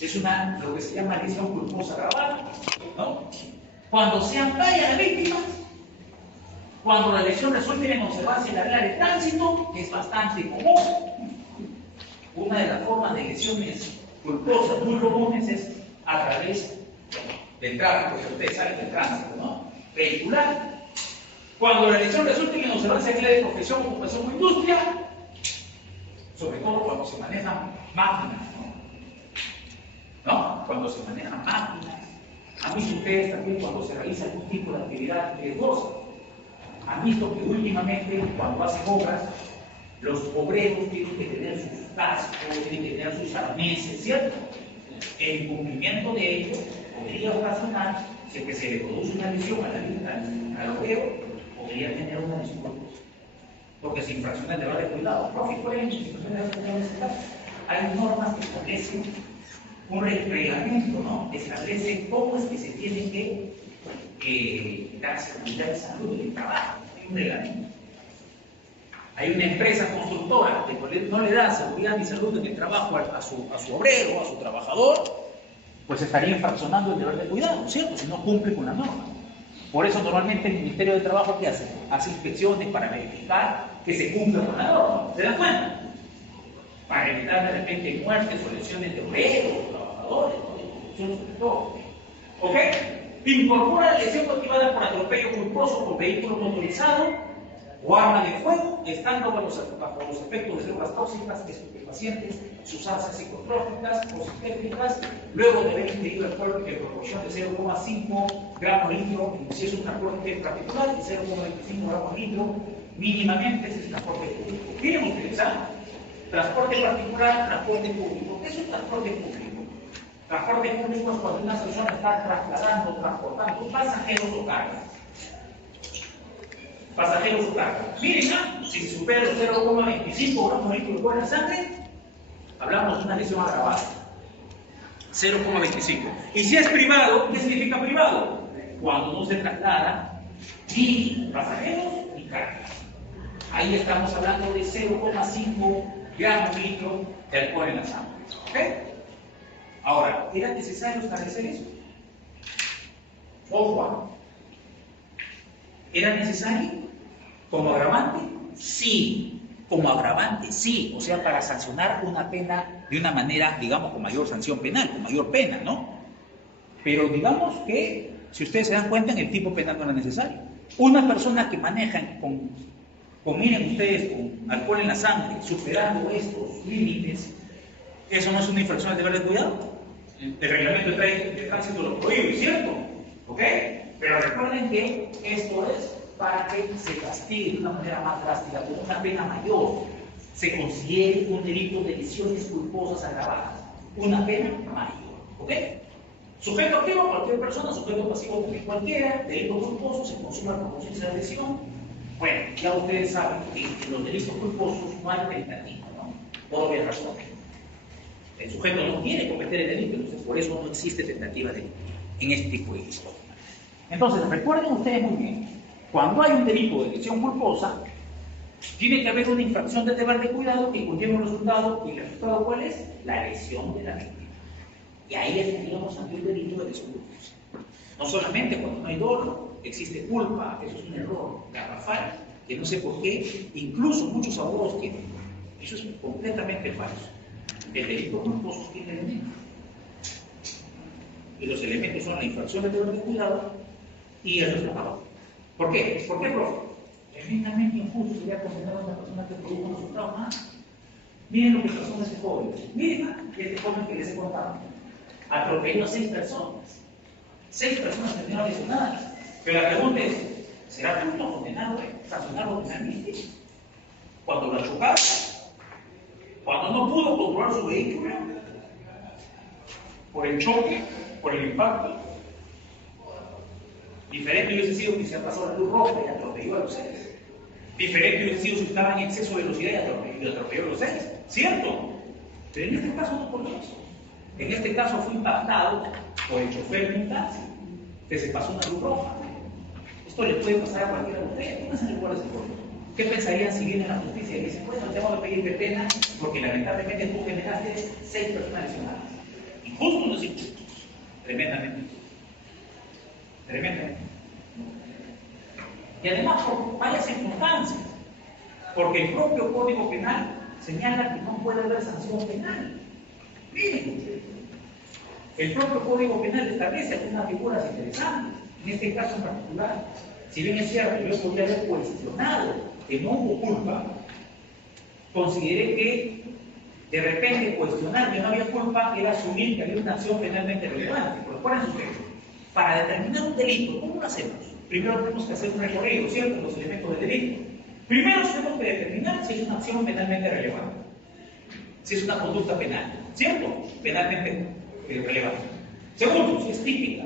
es lo que se llama lesión culposa agravada, ¿no? Cuando se ampalla a la víctima, cuando la lesión resulte en observarse en la regla de tránsito, que es bastante común. Una de las formas de lesiones culposas muy comunes es a través del tráfico, que ustedes saben del tránsito, ¿no? Vehicular. Cuando la lesión resulte en observarse en la regla de profesión, ocupación o industria, sobre todo cuando se manejan máquinas, ¿no? Cuando se manejan máquinas. Han visto ustedes también cuando se realiza algún tipo de actividad riesgosa. Han visto que últimamente, cuando hacen obras, los obreros tienen que tener sus cascos, tienen que tener sus arneses, ¿cierto? El incumplimiento de ello podría ocasionar, si es que se le produce una lesión al obrero, podría tener una lesión culposa. Porque se infracciona el deber de cuidado. Profe, ¿cuál es la institución de ese caso? Hay normas que establecen un reglamento, ¿no? Establece cómo es que se tiene que dar seguridad de salud y de trabajo. Hay un reglamento. Hay una empresa constructora que no le da seguridad ni salud en el trabajo a su obrero, a su trabajador, pues estaría infraccionando el deber de cuidado, ¿cierto? Si no cumple con la norma. Por eso normalmente el Ministerio de Trabajo, ¿qué hace? Hace inspecciones para verificar que se cumpla con la norma. ¿Se dan cuenta? Para evitar de repente muertes o lesiones de obreros, trabajadores, sobre todo. ¿Ok? Incorpora la lesión motivada por atropello culposo por vehículo motorizado o arma de fuego, estando bajo los efectos de drogas tóxicas, estupefacientes, sustancias psicotrópicas o sintéticas, luego de haber ingerido alcohol en proporción de 0,5 gramos litro si es un transporte particular y 0,25 gramos litro mínimamente si es transporte público. Miren ustedes, transporte particular, transporte público. ¿Qué es un transporte público? Transporte público es cuando una persona está transportando pasajeros o cargas. Pasajeros o cargas. Miren, si se supera los 0,25 gramos litro de buena sangre, hablamos de una lesión agravada. 0,25. Y si es privado, ¿qué significa privado? Cuando no se traslada ni pasajeros ni cargas. Ahí estamos hablando de 0,5 gramos litro de alcohol en la sangre. ¿Ok? Ahora, ¿era necesario establecer eso? Ojo, ¿era necesario? ¿Como agravante? Sí. Como agravante, sí. O sea, para sancionar una pena de una manera, digamos, con mayor sanción penal, con mayor pena, ¿no? Pero digamos que, si ustedes se dan cuenta, en el tipo penal no era necesario. Una persona que maneja miren ustedes, con alcohol en la sangre, superando estos límites, ¿eso no es una infracción del deber de cuidado? El reglamento de tránsito lo prohíbe, ¿cierto? ¿Ok? Pero recuerden que esto es para que se castigue de una manera más drástica, con una pena mayor, se considere un delito de lesiones culposas agravadas, una pena mayor. ¿Ok? Sujeto activo, cualquier persona, sujeto pasivo, cualquiera, delito culposo, se consuma por conciencia de lesión. Bueno, ya ustedes saben que en los delitos culposos no hay tentativa, ¿no? Por obvias razones. El sujeto no quiere cometer el delito, entonces por eso no existe tentativa de delito. en este tipo de historias. Entonces, recuerden ustedes muy bien, cuando hay un delito de lesión culposa, tiene que haber una infracción de deber de cuidado que conlleva un resultado, y el resultado ¿cuál es? La lesión de la víctima. Y ahí estaríamos ante un delito de lesión culposa. No solamente cuando no hay dolo, existe culpa, eso es un error garrafal, que no sé por qué, incluso muchos abogados tienen. Eso es completamente falso. El delito culposo tiene elementos. Y los elementos son la infracción de deber de cuidado y el resultado. ¿Por qué? ¿Por qué, profe? Tremendamente injusto sería condenar a una persona que produjo unos traumas. Miren lo que pasó en este joven. Miren este joven que les he contado. Atropelló a 6 personas. 6 personas terminaron lesionadas. Pero la pregunta es, ¿será justo condenado, sancionado penalmente? Cuando lo chocaron, cuando no pudo controlar su vehículo, por el choque, por el impacto, diferente hubiese sido que se ha pasado la luz roja y atropelló a los 6. Diferente hubiese sido si estaba en exceso de velocidad y atropelló a los 6. ¿Cierto? Pero en este caso no por eso. En este caso fue impactado por el chofer de un taxi, que se pasó una luz roja. Esto le puede pasar a cualquiera de ustedes. Pónganse en el lugar de ese joven. ¿Qué pensarían si vienen a la justicia y dicen, bueno, te vamos a pedir pena porque lamentablemente tú generaste 6 personas lesionadas? Injusto o no es injusto. Tremendamente. Tremendamente. Y además por varias circunstancias. Porque el propio Código Penal señala que no puede haber sanción penal. Miren, el propio Código Penal establece algunas figuras interesantes. En este caso en particular, si bien es cierto, yo podría haber cuestionado que no hubo culpa, consideré que de repente cuestionar que no había culpa era asumir que había una acción penalmente relevante. Porque acuérdense ustedes, para determinar un delito, ¿cómo lo hacemos? Primero tenemos que hacer un recorrido, ¿cierto?, los elementos del delito. Primero tenemos que determinar si es una acción penalmente relevante, si es una conducta penal, ¿cierto?, penalmente relevante. Segundo, si es típica.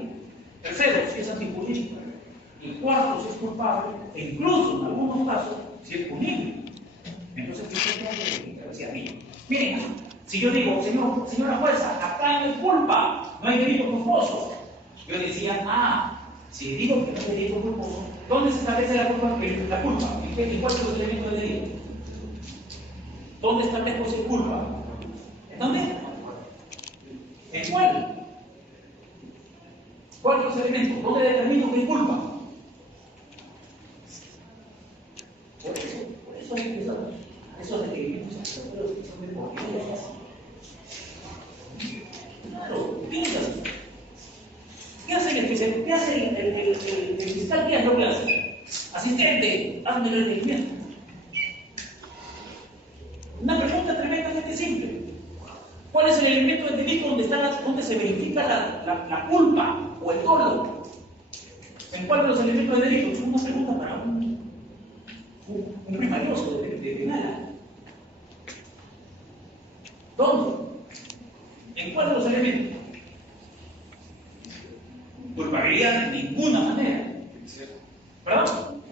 Tercero, si es antijurídica. Y cuarto, si es culpable, e incluso en algunos casos, si es punible. Entonces, ¿qué decía a mí? Miren, si yo digo, señora jueza, acá no hay culpa, no hay delito culposo. Yo decía, si digo que no hay delito culposo, ¿dónde se establece la culpa? ¿En cuál es el elemento del delito? ¿Dónde establezco si es culpa? ¿En dónde? ¿En cuál? ¿Cuál es el elemento? ¿Dónde determino que hay culpa? Por eso hay que esos requerimientos son de porquerías. Claro, piénsalo. ¿Qué hace el fiscal? ¿Qué hace el fiscal? ¿Qué es lo que hace? Asistente, hazme el requerimiento. Una pregunta tremendamente simple. ¿Cuál es el elemento del delito donde se verifica la culpa o el dolo? ¿En cuál de los elementos del delito? Es una pregunta para un primarioso de penal. ¿Dónde? ¿En cuál de los elementos? Culpabilidad de ninguna manera. ¿Perdón?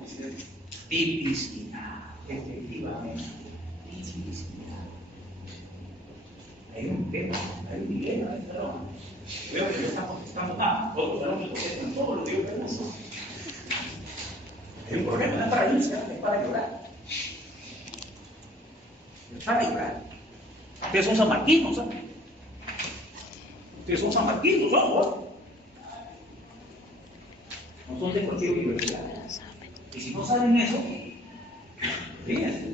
Tipicidad. Efectivamente. Tipicidad. Hay un tema, hay un dilema de este salón. Veo que estamos todos salones contestan todo lo que yo pregunto. Hay un problema, no es para irse, es para llorar. Es para llorar. Ustedes son sanmarquinos, ¿sabes? Ustedes son sanmarquinos, ojo. No son de cualquier universidad. Y si no saben eso, fíjense,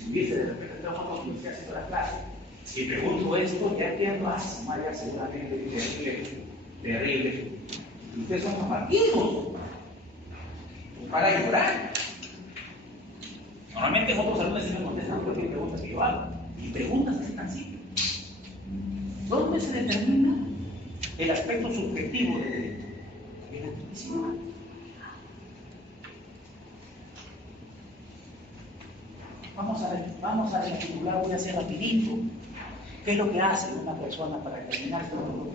si hubiese de repente entrado a una universidad haciendo la clase, si pregunto esto, ya entiendo, María, seguramente terrible. Ustedes son sanmarquinos. Para llorar. Normalmente en otros salones sí me contestan cualquier pregunta que yo hago. Y preguntas es tan simple. ¿Dónde se determina el aspecto subjetivo del delito? En la tipicidad. Vamos a recapitular, voy a hacer rapidito. ¿Qué es lo que hace una persona para determinar todo lo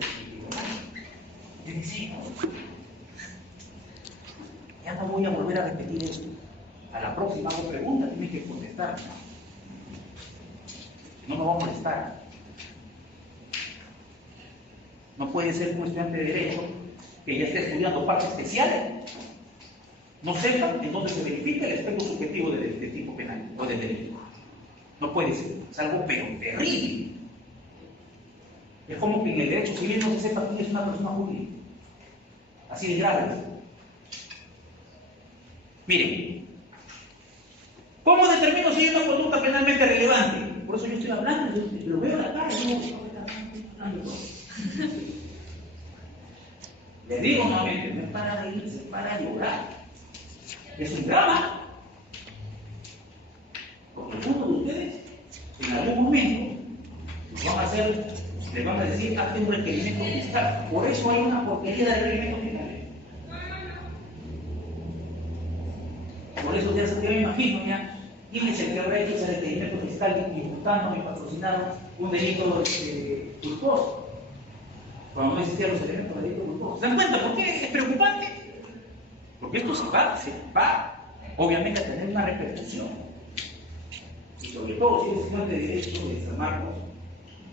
que decimos? Ya no voy a volver a repetir esto. A la próxima hago pregunta, tiene que contestar. No me va a molestar. No puede ser un estudiante de Derecho que ya esté estudiando parte especial no sepa en dónde se verifica el aspecto subjetivo del tipo penal o del delito. No puede ser, es algo pero terrible. Es como que en el derecho civil no se sepa quién es una persona jurídica. Así de grave. Miren, ¿cómo determino si hay una conducta penalmente relevante? Por eso yo estoy hablando, yo lo veo en la cara, les digo nuevamente, no es para reírse, es para llorar. Es un drama. Porque algunos de ustedes, en algún momento, les van a decir, hazte un requerimiento fiscal. Por eso hay una porquería de requerimiento fiscal. Por eso ya me imagino, ya, ¿quién es el que habrá hecho ese requerimiento fiscal imputando y patrocinado un delito culposo? Cuando no existían los elementos de delito culposo. ¿Se dan cuenta por qué es preocupante? Porque esto se va obviamente a tener una repercusión. Y sobre todo si es estudiante de derecho de San Marcos,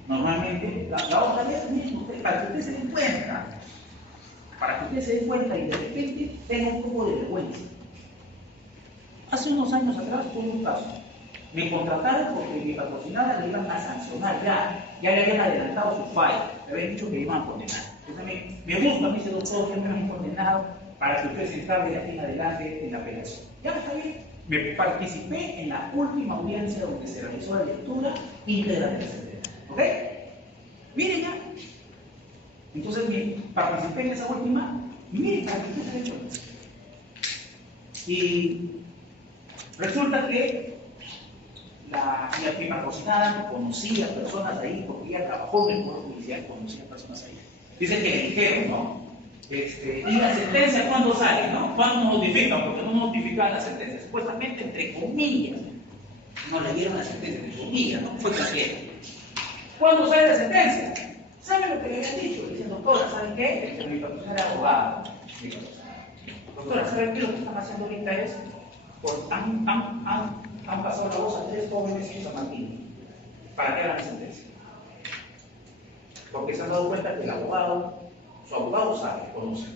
normalmente la hoja ya mismo, para que usted se den cuenta, y de repente tenga un poco de vergüenza. Hace unos años atrás tuve un caso. Me contrataron porque mi patrocinada le iban a sancionar ya le habían adelantado su file, me habían dicho que iban a condenar. Entonces me gusta, me dice doctor, que me han condenado para que usted se encargue de aquí en adelante en la apelación. Ya está bien. Me participé en la última audiencia donde se realizó la lectura íntegra de la sentencia. ¿Ok? Miren ya. Entonces participé en esa última y miren, para que usted se dé cuenta. Y resulta que mi patrocinada conocía personas ahí, porque ella trabajó en el Poder Judicial, conocía personas ahí. Dice que le dijeron, ¿no? Y la sentencia, ¿cuándo sale? ¿No? ¿Cuándo notifican? Porque no notificaban la sentencia. Supuestamente, entre comillas, no le dieron la sentencia, entre comillas, ¿no? Fue que ¿cuándo sale la sentencia? ¿Saben lo que le habían dicho? Le dicen, doctora, ¿saben qué? Mi patrocinada era abogada. Doctora, ¿saben qué? Lo que están haciendo ahorita es, pues, han pasado la voz a 3 jóvenes en San Martín para que hagan la sentencia. Porque se han dado cuenta que su abogado sabe, conoce.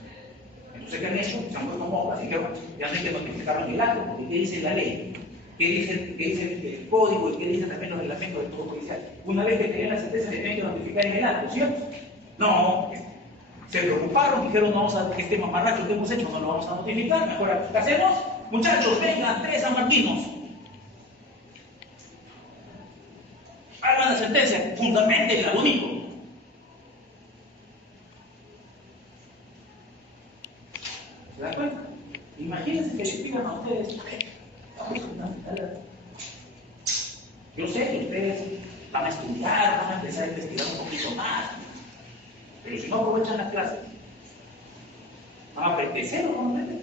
Entonces, ¿qué han hecho? Se han puesto mojas y dijeron, realmente notificaron el acto, porque ¿qué dice la ley? ¿Qué dice el código y qué dicen también los reglamentos del Poder Judicial? Una vez que tenían la sentencia, le tienen que notificar en el acto, ¿cierto? No, se preocuparon, dijeron, no vamos a que este mamarracho que hemos hecho, no lo vamos a notificar, mejor ¿qué hacemos? Muchachos, vengan 3 sanmartinos. Hagan la sentencia, fundamenten la bonito. ¿Se da cuenta? Imagínense que les pidan a ustedes, yo sé que ustedes van a estudiar, van a empezar a investigar un poquito más, pero si no aprovechan las clases, van a aprender cero con ustedes.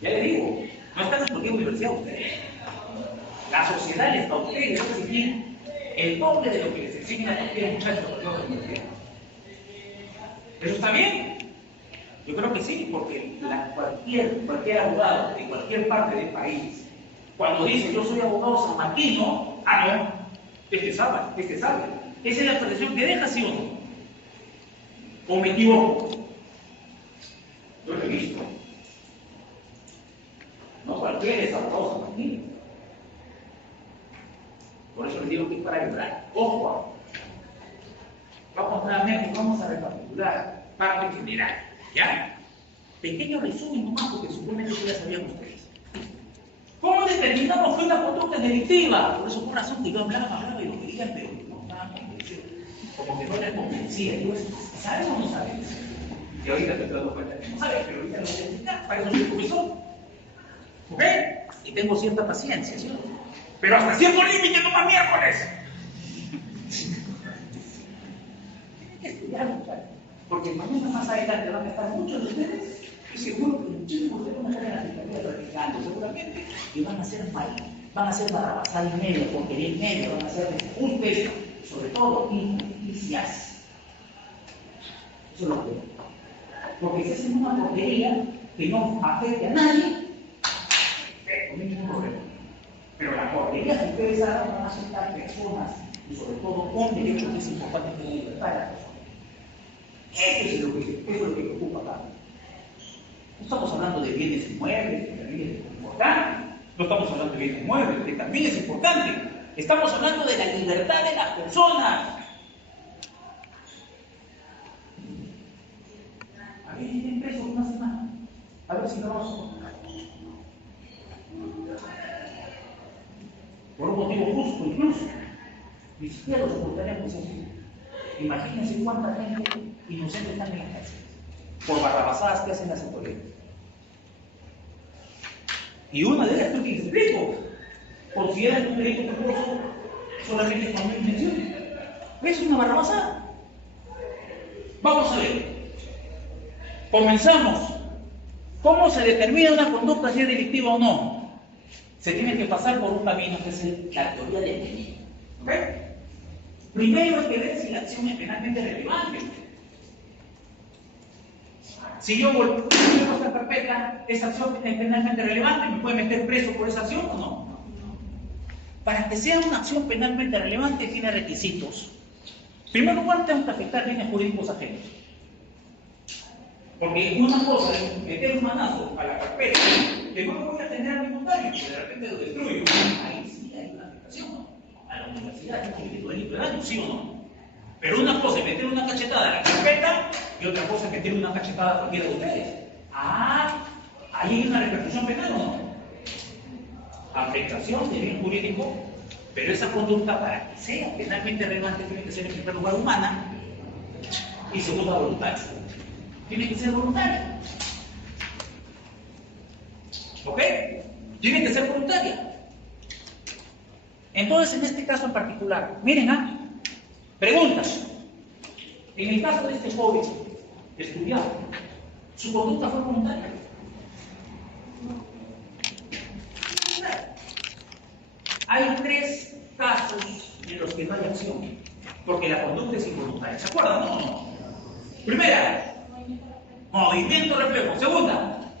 Ya les digo, no están en cualquier universidad ustedes. La sociedad les da a ustedes exigir el doble de lo que les exigen a cualquier muchacho de la universidad. ¿Eso está bien? Yo creo que sí, porque cualquier abogado de cualquier parte del país, cuando dice yo soy abogado sanmarquino, no, este sabe. Esa es la expresión que deja, ¿sí o no? ¿O me equivoco? Yo lo he visto. No cualquiera es abogado sanmarquino. Por eso les digo que es para llorar. Ojo, vamos a recapitular parte general, ¿ya? Pequeño resumen nomás, porque supuestamente ya sabían ustedes. ¿Cómo determinamos que una conducta es delictiva? Por eso, por razón que yo hablaba y lo querían, pero no estaban convencidos. Como que no les convencía. Digo, ¿saben o no saben? Y ahorita te estoy dando cuenta que no saben, pero ahorita lo voy a explicar. Para eso soy profesor. ¿Ok? Y tengo cierta paciencia, ¿sí? Pero hasta cierto límite, no más miércoles. Tienen que estudiar, muchachos. Porque mañana más adelante van a estar muchos de ustedes y seguro que muchísimos de ustedes van a estar en la Fiscalía practicando seguramente y van a hacer mal, van a hacer barrabasada y medio, porquería y medio, van a hacer desajustes, sobre todo injusticias. Eso es lo que veo. Porque si hacen una porquería que no afecte a nadie, no hay ningún problema. Pero la porquería que ustedes hagan van a afectar personas y sobre todo un derecho que es importante que es la libertad de la persona. Eso es lo que preocupa acá. No estamos hablando de bienes inmuebles, que también es importante. No estamos hablando de bienes inmuebles, que también es importante. Estamos hablando de la libertad de las personas. A ver, tienen preso una semana. A ver si no vamos a... Por un motivo justo, incluso. Ni siquiera los ocultaremos así. Imagínense cuánta gente inocente está en la cárcel por barrabasadas que hacen las autoridades. Y una de ellas creo que explico. Consideran un delito culposo solamente con una intención. Es una barrabasada. Vamos a ver. Comenzamos. ¿Cómo se determina una conducta si es delictiva o no? Se tiene que pasar por un camino que es la teoría del delito. ¿Ok? Primero hay que ver si la acción es penalmente relevante. Si yo volteo esta carpeta, ¿esa acción es penalmente relevante? ¿Me puede meter preso por esa acción o no? Para que sea una acción penalmente relevante tiene requisitos. En primer lugar, tengo que afectar bienes jurídicos ajenos. Porque una cosa es meter un manazo a la carpeta, que no lo voy a tener a mi notario, que de repente lo destruyo. Ahí sí hay una afectación, ¿no? A la universidad, hay un delito de daño, ¿sí o no? Pero una cosa es meter una cachetada a la carpeta y otra cosa es meter una cachetada a cualquiera de ustedes. Ah, ahí hay una repercusión penal, ¿o no? Afectación de bien jurídico, pero esa conducta para que sea penalmente relevante tiene que ser en primer lugar humana y segunda voluntaria. Tiene que ser voluntaria. ¿Ok? Tiene que ser voluntaria. Entonces, en este caso en particular, miren, preguntas. En el caso de este joven estudiado, ¿su conducta fue voluntaria? Hay 3 casos en los que no hay acción, porque la conducta es involuntaria. ¿Se acuerdan? No. Primera, movimiento reflejo. Segunda,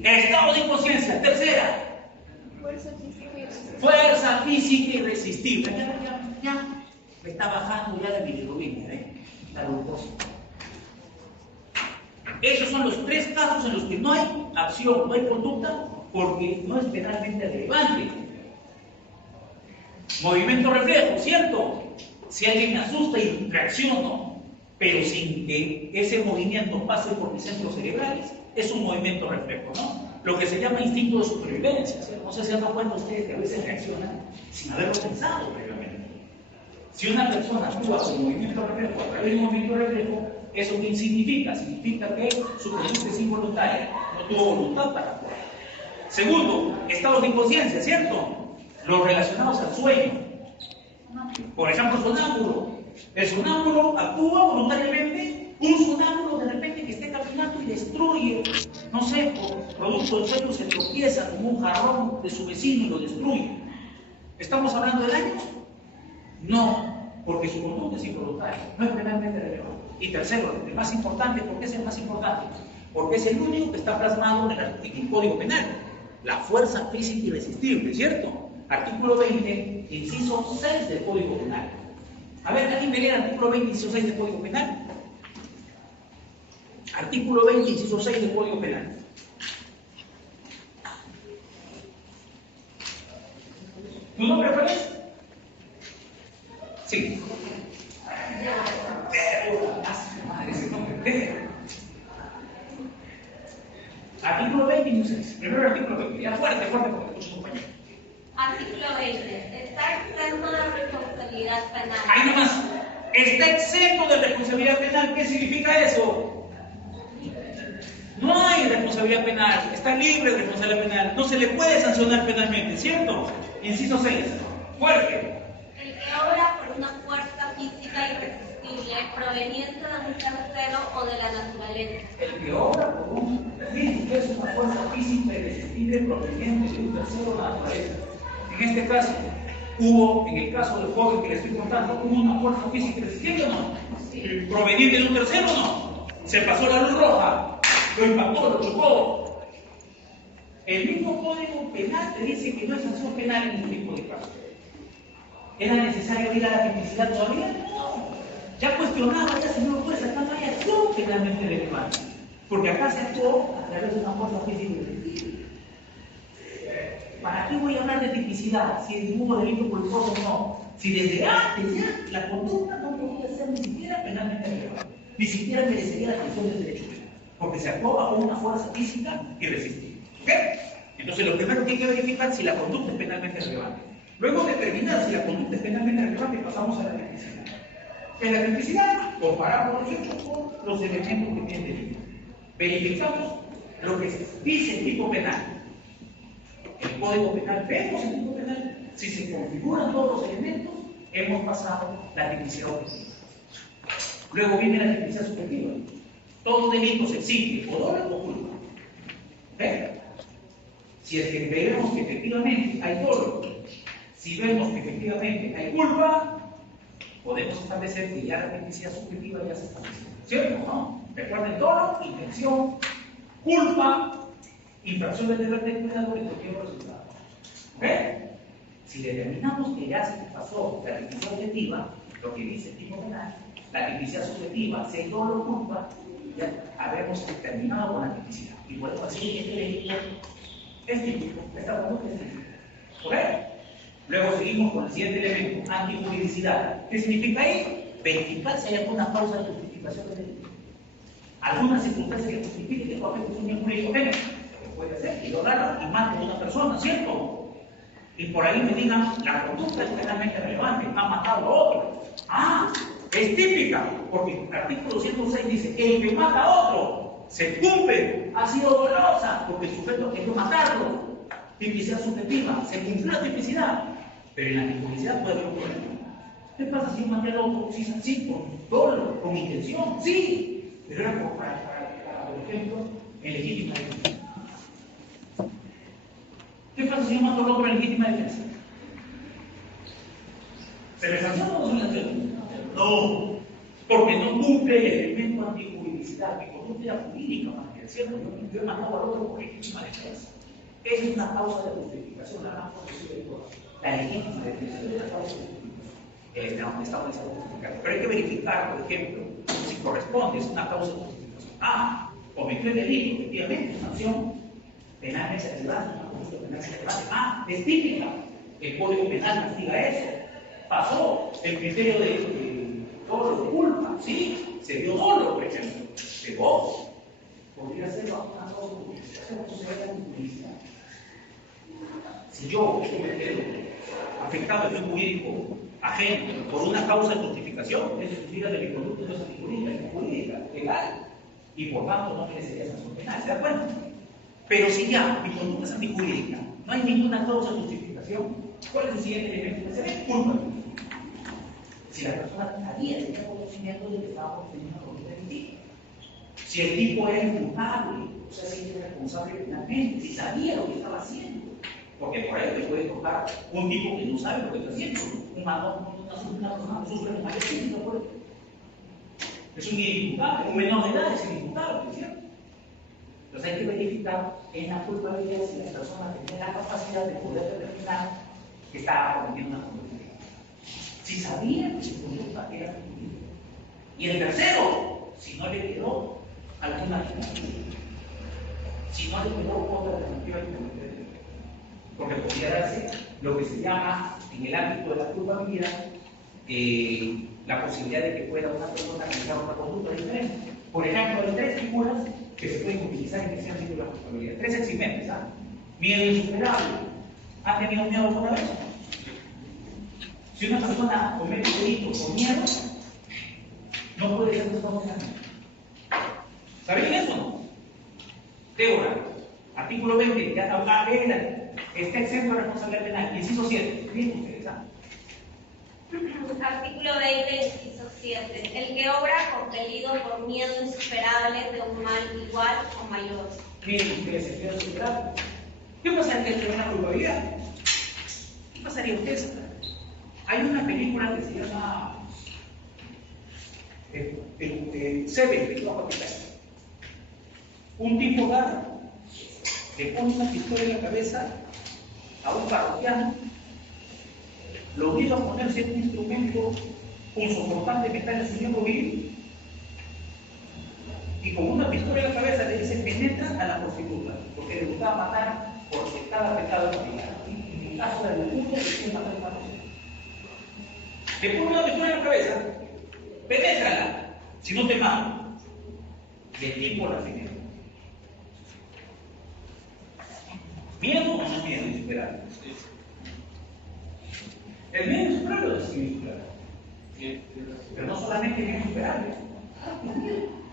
estado de inconsciencia. Tercera, fuerza física irresistible. Ya. Me está bajando ya la bilirrubina, la glucosa. Esos son los 3 casos en los que no hay acción, no hay conducta, porque no es penalmente relevante. Movimiento reflejo, ¿cierto? Si alguien me asusta y reacciono, pero sin que ese movimiento pase por mis centros cerebrales, es un movimiento reflejo, ¿no? Lo que se llama instinto de supervivencia, ¿cierto? No sé si se han dado cuenta ustedes que a veces reaccionan sin haberlo pensado previamente. Si una persona actúa con movimiento reflejo a través de un movimiento reflejo, ¿eso qué significa? Significa que su conducta es involuntaria, no tuvo voluntad para actuar. Segundo, estados de inconsciencia, ¿cierto? Los relacionados al sueño. Por ejemplo, sonámbulo. El sonámbulo actúa voluntariamente. Un sonámbulo de repente que esté caminando y destruye, no sé, por producto del sueño se tropieza como un jarrón de su vecino y lo destruye. ¿Estamos hablando de daños? No, porque su conducta es involuntaria, no es penalmente relevante. Y tercero, el más importante, ¿por qué es el más importante? Porque es el único que está plasmado en el Código Penal. La fuerza física irresistible, ¿cierto? Artículo 20, inciso 6 del Código Penal. A ver, ¿alguien me lee el artículo 20, inciso 6 del Código Penal? Artículo 20, inciso 6 del Código Penal. ¿Tu nombre cuál es? Sí. Madre, ese nombre. Artículo 20, inciso 6. Primero artículo 20. Ya fuerte, porque te escucho, compañero. Artículo 20. Está exento de responsabilidad penal. Ahí nomás. Está exento de responsabilidad penal. ¿Qué significa eso? No hay responsabilidad penal. Está libre de responsabilidad penal. No se le puede sancionar penalmente, ¿cierto? Inciso 6. Fuerte. El que obra por una fuerza física irresistible proveniente de un tercero o de la naturaleza. El que obra por es una fuerza física irresistible proveniente de un tercero o de la naturaleza. En este caso, en el caso del joven que le estoy contando, ¿hubo una fuerza física irresistible o no? Sí. ¿Proveniente de un tercero o no? Se pasó la luz roja, lo impactó, lo chocó. El mismo Código Penal te dice que no hay sanción penal en este tipo de casos. ¿Era necesario ir a la tipicidad todavía? No. Ya cuestionaba, ya señor juez, acá no hay acción penalmente relevante, porque acá se actuó a través de una fuerza física irresistible. ¿Para qué voy a hablar de tipicidad si el dibujo delito culposo o no? Si desde antes ya la conducta no podía ser ni siquiera penalmente relevante, ni siquiera merecería la atención del derecho penal, porque se actuó bajo una fuerza física irresistible. ¿Ok? Entonces lo primero que hay que verificar es si la conducta es penalmente relevante. Luego determinar si la conducta es penalmente relevante, pasamos a la tipicidad. En la tipicidad comparamos los hechos con los elementos que tienen delito. Verificamos lo que dice el tipo penal. El Código Penal, vemos el tipo penal, si se configuran todos los elementos, hemos pasado la tipicidad objetiva. Luego viene la tipicidad subjetiva. Todo delito se exige o dolo o culpa. ¿Eh? Si es que vemos que efectivamente hay dolo, si vemos que efectivamente hay culpa, podemos establecer que ya la tipicidad subjetiva ya se estableció. ¿Cierto? ¿No? Recuerden, dolo, intención, culpa, infracción del deber de cuidado y cualquier resultado. ¿Ok? Si determinamos que ya se pasó la tipicidad objetiva, lo que dice el tipo penal, la tipicidad subjetiva, si hay dolo o culpa, ya habremos terminado con la tipicidad. Y podemos decir que este delito es típico, esta conducta es típica. ¿Ok? Luego seguimos con el siguiente elemento, antijuridicidad. ¿Qué significa ahí? Verificar si hay alguna causa de justificación del delito. Alguna circunstancia que justifique que coge un jurídico penal. Puede ser que yo agarre y mate a una persona, ¿cierto? Y por ahí me digan, la conducta es penalmente relevante, ha matado a otro. Ah, es típica, porque el artículo 106 dice, el que mata a otro se cumple, ha sido dolosa, porque el sujeto querió matarlo. Tipicidad subjetiva, se cumplió la tipicidad, pero en la tipicidad puede haber un problema. ¿Qué pasa si yo maté al otro? Si es así, con dolo, con intención, sí, pero era por ejemplo, en legítima defensa. ¿Qué pasa si yo mato al otro en legítima defensa? ¿Se me sanciona o no se me sanciona? No, porque no cumple el elemento antijuridicidad, mi conducta era jurídica, más que cierto, yo he matado al otro por legítima defensa. Esa es una causa de justificación, la más conocida de todas. La legítima defensa es una causa de justificación. Estamos justificando. Pero hay que verificar, por ejemplo, si corresponde, es una causa de justificación. Ah, cometió el delito, efectivamente, sanción penalmente relevante, una conducta penalmente relevante. Ah, es típica. El Código Penal castiga eso. Pasó el criterio de dolo, de culpa, sí, se dio dolo, por ejemplo, pegó. Podría ser una causa de justificación, eso sería una justicia. Si yo estoy afectado en un jurídico ajeno por una causa de justificación, eso significa que mi conducta no es antijurídica, es jurídica, legal, y por tanto no merecería sanción penal, ¿se da cuenta? Pero si ya mi conducta es antijurídica, no hay ninguna causa de justificación, ¿cuál es el siguiente elemento que se ve? Culpa. Si la persona sabía, tenía conocimiento de que estaba cometiendo una conducta delictiva. Si el tipo era imputable, o sea, si era responsable penalmente, si sabía lo que estaba haciendo. Porque por ahí te puede tocar un tipo que no sabe lo que está haciendo. Una persona que sufre de mayor crítica, por ejemplo. Es un inimputable, un menor de edad es inimputable, ¿cierto? Entonces hay que verificar en la culpabilidad si la persona tenía la capacidad de poder determinar que estaba cometiendo una conducta. Si sabía que su conducta era conducta. Y el tercero, si no le quedó alguna alternativa. Si no le quedó otra alternativa que cometer. Porque podría darse lo que se llama, en el ámbito de la culpabilidad, la posibilidad de que pueda una persona realizar otra conducta diferente. Por ejemplo, hay tres figuras que se pueden utilizar en ese ámbito de la culpabilidad. Tres eximentes, ¿ah? Miedo insuperable. ¿Han tenido miedo alguna vez? Si una persona comete un delito con miedo, no puede ser responsable. ¿Sabían eso o no? Débora, artículo 20, ya está está exento de responsabilidad penal. Inciso 7. Bien, ustedes, ¿ah? Artículo 20, inciso 7. El que obra compelido por miedo insuperable de un mal igual o mayor. Miren ustedes, el miedo insuperable. ¿Qué pasaría si hay una culpabilidad? ¿Qué pasaría ustedes? Hay una película que se llama Seven, de Cuba Capital. Un tipo agarra, le pone una pistola en la cabeza a un parroquiano, lo obliga a ponerse un instrumento punzocortante que está en su miembro viril, y con una pistola en la cabeza le dice penetra a la prostituta, porque le gustaba matar porque estaba pecado familiar. Y en el caso de la lujuria, le quiere matar a la mujer. Le pone una pistola en la cabeza, penétrala, si no te mato. Y el tipo la finaliza. ¿Miedo o no miedo insuperable? El miedo insuperable es insuperable. Pero no solamente miedo insuperable.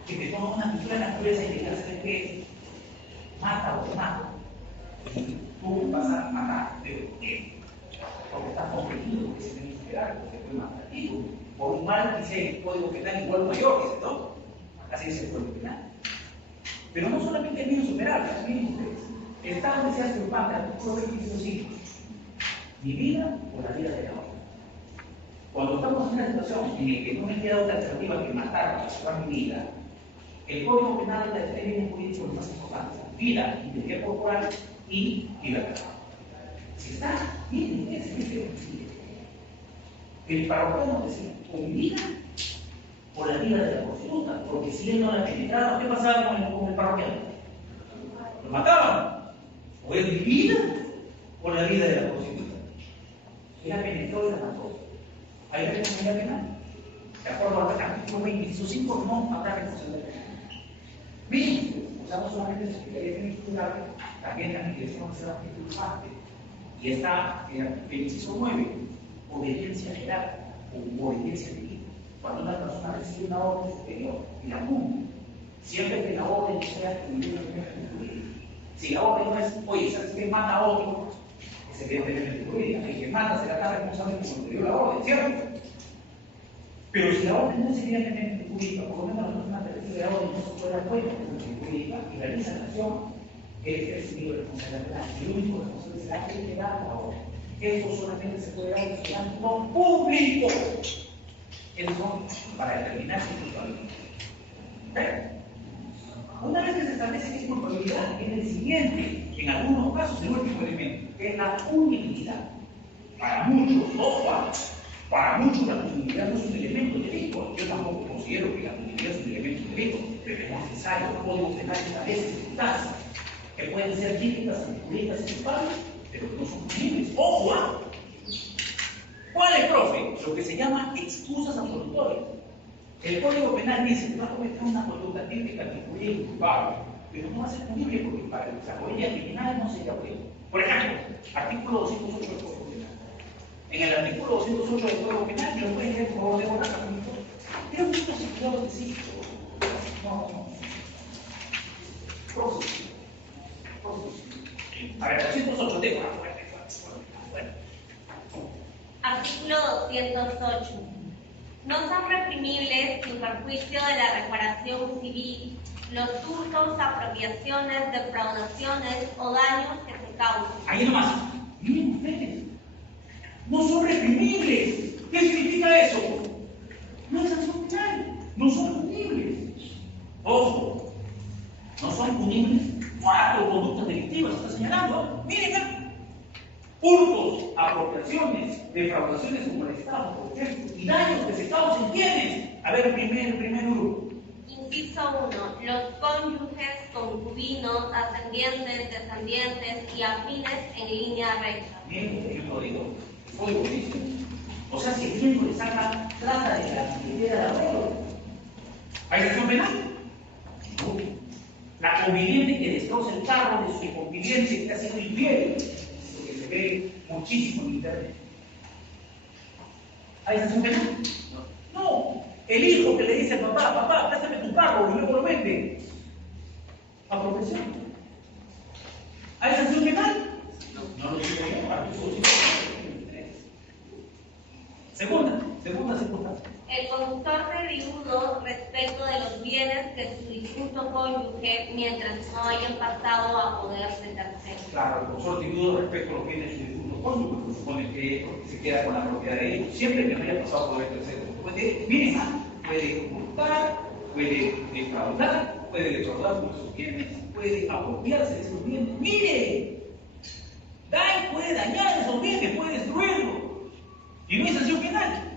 Que te ponga una pistola en la cabeza y te diga, ¿sabes qué? Mata o te mato. Tú vas a matar, pero ¿qué? Porque estás comprendido, porque es miedo insuperable, porque te puede matar a ti. Por un mal, dice el código penal igual mayor, dice, ¿no? Así dice el código penal. Pero no solamente el miedo insuperable, miren ustedes. El Estado decía hace un parte, artículo 25, mi vida o la vida de la otra. Cuando estamos en una situación en la que no me queda otra alternativa que matar o salvar mi vida, el Código Penal de términos jurídicos más importantes: vida, integridad corporal y libertad. Si está, miren ustedes, el parroquiano decía, con vida o la vida de la prostituta, porque si él no la penetraba, ¿qué pasaba con el parroquiano? Lo mataban. O es mi vida o la vida de la prostituta. Ella penetró y la mató. ¿Hay responsabilidad penal? De acuerdo al artículo 25, no habrá responsabilidad penal. Miren, no solamente la Secretaría de Penitenciaria, también la Dirección Nacional Penitenciaria. Y está en el 25.9, obediencia legal o obediencia legal. Cuando una persona recibe una orden superior y la cumple, siempre que la orden sea jurídica. Si la orden no es, oye, ¿sabes qué? Mata a otro, es evidentemente jurídica. El que mata será tan responsable como dio la orden, ¿cierto? Pero si la orden no es evidentemente jurídica, por lo menos la persona que recibe la orden no se puede dar cuenta que es jurídica y realiza la acción, él es recibido responsabilidad penal. El único responsable será que le da la orden. Eso solamente se puede dar en el ámbito público. Eso para determinar si es culpabilidad. Una vez que se establece que es culpabilidad, viene el siguiente, en algunos casos el último elemento, que es la punibilidad. Para muchos, ojo, para muchos la punibilidad no es un elemento de delito. Yo tampoco considero que la punibilidad es un elemento de delito, pero es necesario. El Código Penal establece circunstancias que pueden ser típicas, jurídicas y culpables, pero no son punibles. Ojo, ¿cuál es, profe? Lo que se llama excusas absolutorias. El Código Penal dice que va a cometer una conducta típica que incluye el culpable, pero no va a ser punible porque para el desarrollo criminal no sería punible. Por ejemplo, artículo 208 del Código Penal. En el artículo 208 del Código Penal, yo lo pueden leer, por favor, de buena capítulo. Pero un poquito situado de sí. No. A ver, 208 de bueno. Artículo 208. No son reprimibles, sin perjuicio de la reparación civil, los hurtos, apropiaciones, defraudaciones o daños que se causen. Ahí nomás. Miren ustedes. No son reprimibles. ¿Qué significa eso? No es sanción penal. No son punibles. Ojo. No son punibles 4 conductas delictivas. Está señalando. Miren acá. Hurtos, apropiaciones, defraudaciones como el Estado, por ejemplo, y daños que se causen, ¿quiénes? A ver, el primer grupo. Inciso 1. Los cónyuges, concubinos, ascendientes, descendientes y afines en línea recta. Bien, yo lo digo. El código dice. O sea, si el tiempo le saca plata de la billetera de abuelo, ¿hay sanción penal? No. La conviviente que destroza el carro de su conviviente que está siendo infiel. Ve muchísimo en internet. ¿Hay sanción penal? No. El hijo que le dice al papá, papá, préstame tu carro y luego lo vende. Apropiación. ¿Hay sanción penal? No lo digo yo. Segunda circunstancia. El conductor reviudo respecto de los bienes que su difunto cónyuge mientras no hayan pasado a poder de terceros. Claro, el consorte viudo respecto a los bienes de su difunto cónyuge, se supone que se queda con la propiedad de ellos, siempre que no haya pasado a poder de terceros. Puede hurtar, puede defraudar, puede defraudar con sus bienes, puede apropiarse de esos bienes. ¡Mire! Puede dañar esos bienes, puede destruirlos. Y no hay sanción penal.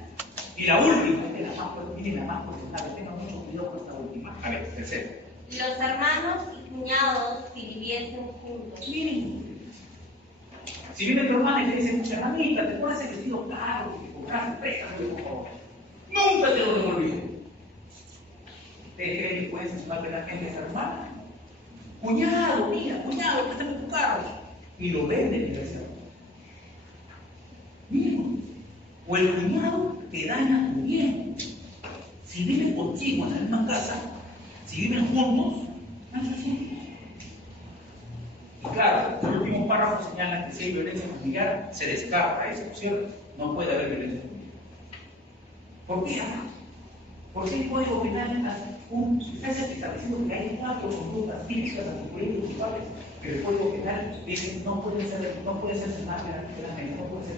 Y Y la última, que es la más fuerte, la más cuestionable, tengan mucho cuidado con esta última. A ver, tercero. Los hermanos y cuñados si viviesen juntos. Miren, si viene tu hermana y te dice, mucha hermanita, te pones el vestido caro, que te compraste, préstame, por favor. Nunca te lo devolví. ¿Ustedes creen que pueden censurar que la gente es hermana? Cuñado, mira, cuñado, préstame tu carro. Y lo venden y ese hermano. Miren, o el cuñado te daña tu bien. Si viven contigo en la misma casa, si viven juntos, no es así. Y claro, el último párrafo señala que si hay violencia familiar, se descarta eso, ¿cierto? No puede haber violencia familiar. ¿Por qué? ¿Por qué el Código Penal está estableciendo que hay 4 conductas típicas antijurídicas culpables? Pero el Código Penal dice no puede ser más penalmente, no puede ser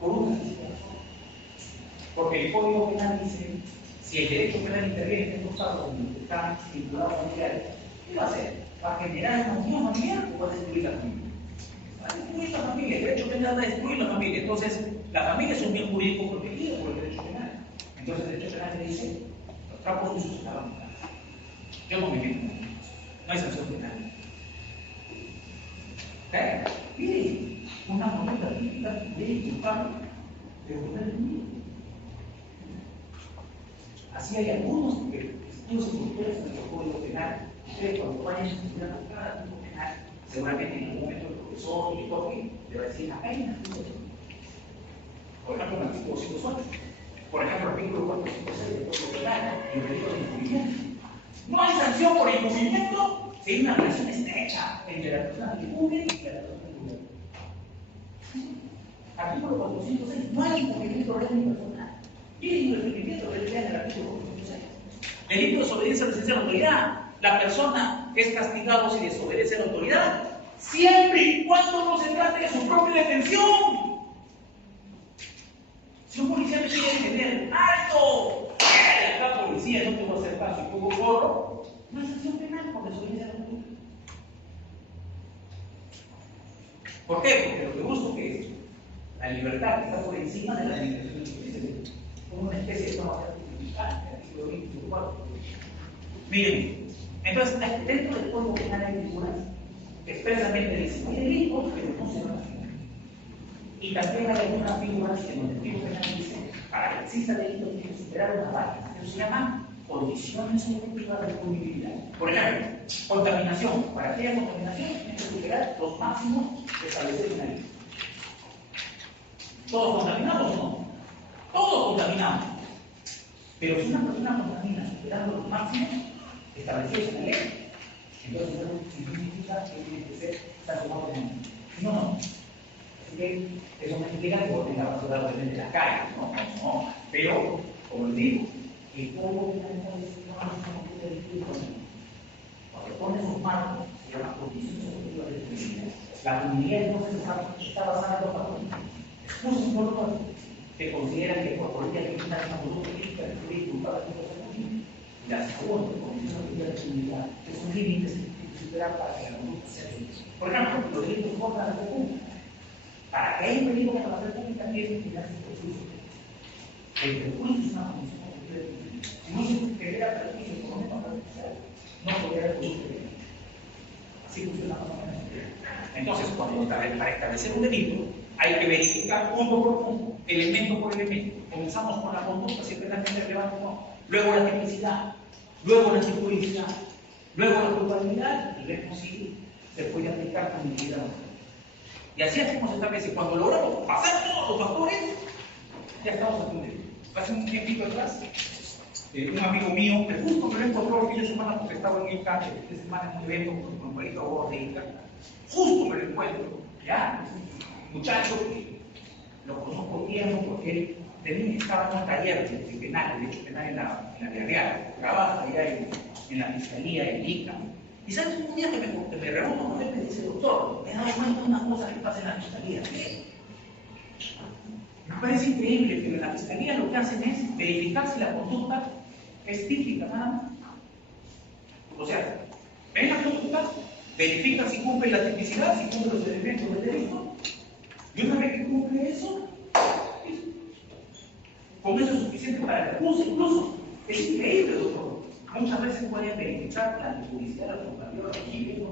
por una razón. Porque el Código Penal dice, si el derecho penal interviene en estos casos donde están vinculados familiares, ¿qué va a hacer? ¿Va a generar una unión familiar o va a destruir la familia? Va a destruir la familia. El derecho penal va a destruir la familia. Entonces, la familia es un bien jurídico protegido por el derecho penal. Entonces, el derecho penal te dice, los trapos de sus estaban. Yo no me meto. No hay sanción penal. ¿Ok? Miren, una moneda típica de culpable, pero no es mío. Así hay algunos estudios estructuras en nuestro Código Penal. Ustedes cuando vayan a estudiar cada tipo penal, seguramente en algún momento el profesor y el toque le va a decir, acá hay una situación. Por ejemplo, en el artículo 208. Por ejemplo, el artículo 456 del Código Penal y el delito de incumplimiento. No hay sanción por incumplimiento si hay una relación estrecha entre la persona que incumple y la persona que incumple. Artículo 406. No hay incumplimiento real ni personal. Y el incumplimiento real en el artículo 406. Delito de desobediencia a la presencia de la autoridad. La persona es castigado si desobedece a la autoridad, siempre y cuando no se trate de su propia detención. Si un policía me quiere detener, ¡alto! Acá policía, no te voy a hacer caso y pongo gorro, no es sanción penal por desobediencia a la autoridad. ¿Por qué? Porque lo que busco que es la libertad que está por encima de la limitación de justicia, como una especie de forma artificial, el artículo 24. Miren, entonces dentro del Código Penal hay figuras que expresamente dicen, hay delitos, pero no se van a hacer. Y también hay algunas figuras que en el Código Penal dice, para que exista delito tiene que superar una barra. Eso se llama condiciones objetivas de punibilidad. Por ejemplo, contaminación. Para que haya contaminación, tiene que superar los máximos establecidos en la ley. ¿Todos contaminamos o no? Todos contaminamos. Pero si una persona contamina superando los máximos establecidos en la ley, entonces eso significa que tiene que ser sancionado penalmente. Si no, no. Así que eso me implica que boten la basura obviamente en la calle, ¿no? Pero, como les digo, el Código Penal está diciendo que no es delito. Cuando pone esos marcos, se llama condiciones objetivas de punibilidad. La punibilidad entonces está basada en dos factores. Excusa un protocolo que considera que por política criminal es una conducta crítica de destruir culpable de cosas posibles. La segunda condición objetiva de punibilidad es un límite que se tiene que superar para que la conducta sea justa. Por ejemplo, los delitos contra la salud pública. Para que haya un delito contra la salud pública tiene que generarse el perjuicio. El perjuicio es una condición objetiva de punibilidad. Si no se genera perjuicio por lo menos artificial, no podría haber conducta. Así funciona más o menos. Entonces, para establecer un delito, hay que verificar punto por punto, elemento por elemento. Comenzamos con la conducta, si es penalmente relevante o no. Luego la tipicidad, luego la antijurídica, luego la culpabilidad y vemos si se puede aplicar punibilidad. Y así es como se establece. Cuando logramos pasar todos los factores, ya estamos a punto. Hace un tiempito atrás, un amigo mío, que justo me lo encontró el fin de semana porque estaba en Ica, el fin de semana en un evento con un país de Ica. Justo me lo encuentro, ya, un muchacho que lo conozco bien porque él estaba en un taller de penal, de derecho penal en la Vía Real, trabaja allá en la fiscalía en Ica. Y sabes, un día que me reúno con él me dice, doctor, me he dado cuenta de unas cosas que pasan en la fiscalía. ¿Qué? Me parece increíble que en la fiscalía lo que hacen es verificar si la conducta es típica, nada más. O sea, ven la conducta, verifica si cumple la tipicidad, si cumple los elementos del delito, y una vez que cumple eso, con eso es suficiente para que acuse incluso. Es increíble, doctor. Muchas veces pueden verificar la publicidad de la compañía de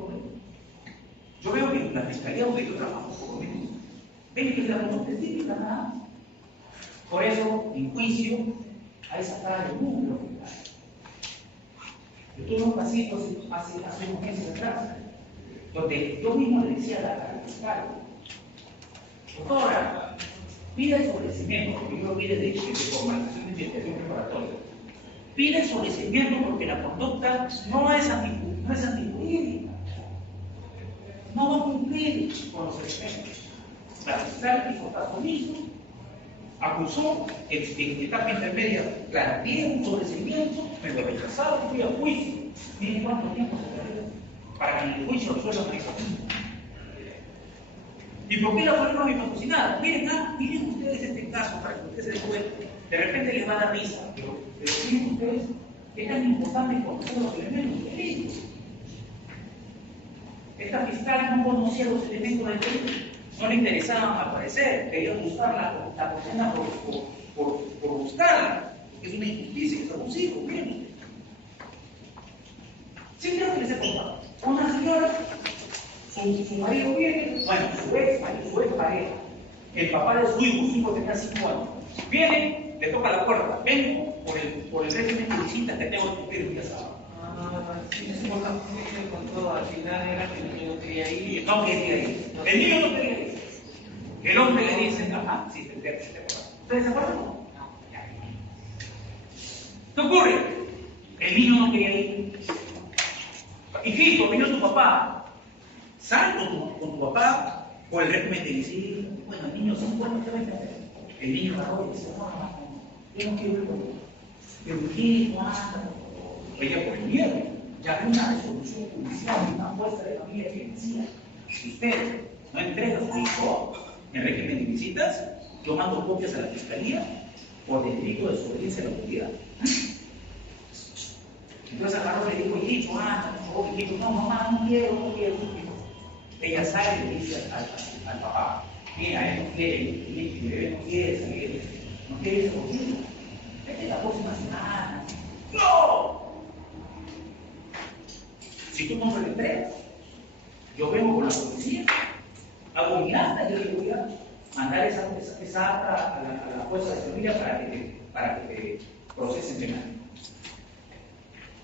Yo veo que la fiscalía donde yo trabajo, por lo menos, ven que la conducta es típica nada más. Por eso, en juicio, hay sacada de número fiscal. Yo tuve un pasito hace unos meses atrás, donde yo mismo le decía a la fiscal, doctora, pide el sobrecimiento, porque yo lo pide de formalización de investigación preparatoria. Pide el sobrecimiento porque la conducta no es antijurídica. No va a cumplir con los elementos. La fiscal hizo caso omiso, acusó en etapa intermedia, planteé un sobrecimiento, me lo rechazaron, fui a juicio. Miren cuánto tiempo se perdió para que en el juicio resuelvan eso. ¿Y por qué la ponen a mi patrocinada? Miren ustedes este caso para que ustedes se den cuenta. De repente les va a dar risa, pero miren ustedes que es tan importante conocer los elementos del delito. Esta fiscal no conocía los elementos del delito, no le interesaban aparecer, querían buscar la condena por buscarla, que es una injusticia, que es abusivo, miren ustedes. Sí, creo que les he contado. Una señora, su marido viene, bueno, su ex pareja, el papá de su hijo tenía 5 años, viene, le toca la puerta, vengo por el régimen de visitas que tengo que cumplir el día sábado. Sí, eso me contó, al final era que el niño no quería ir. No quería ir. El niño no quería ir. El hombre le dice, ajá, sí, te acuerdas. ¿Ustedes se acuerdan? No. ¿Qué ocurre? El niño no quería ir. Hijito, vino tu papá. Sal con tu papá por el régimen de visita. Bueno, el niño, ¿qué va a hacer? El niño agarró y dice, no, yo no quiero ir con pero hijito, anda. Ella por el miedo, ya había una resolución judicial, una jueza de familia que decía, si usted no entrega a su hijo en régimen de visitas, yo mando copias a la fiscalía por delito de desobediencia a la autoridad. Entonces agarró y le dijo, hijito, no, mamá, no quiero. Ella sale y le dice al papá, mira, él no quiere, el bebé no quiere salir, no quiere irse contigo. Vete la próxima semana. ¡No! Si tú no se lo entregas, yo vengo con la policía, hago mi acta y yo le voy a mandar esa acta a la fuerza de familia para que te procesen penal.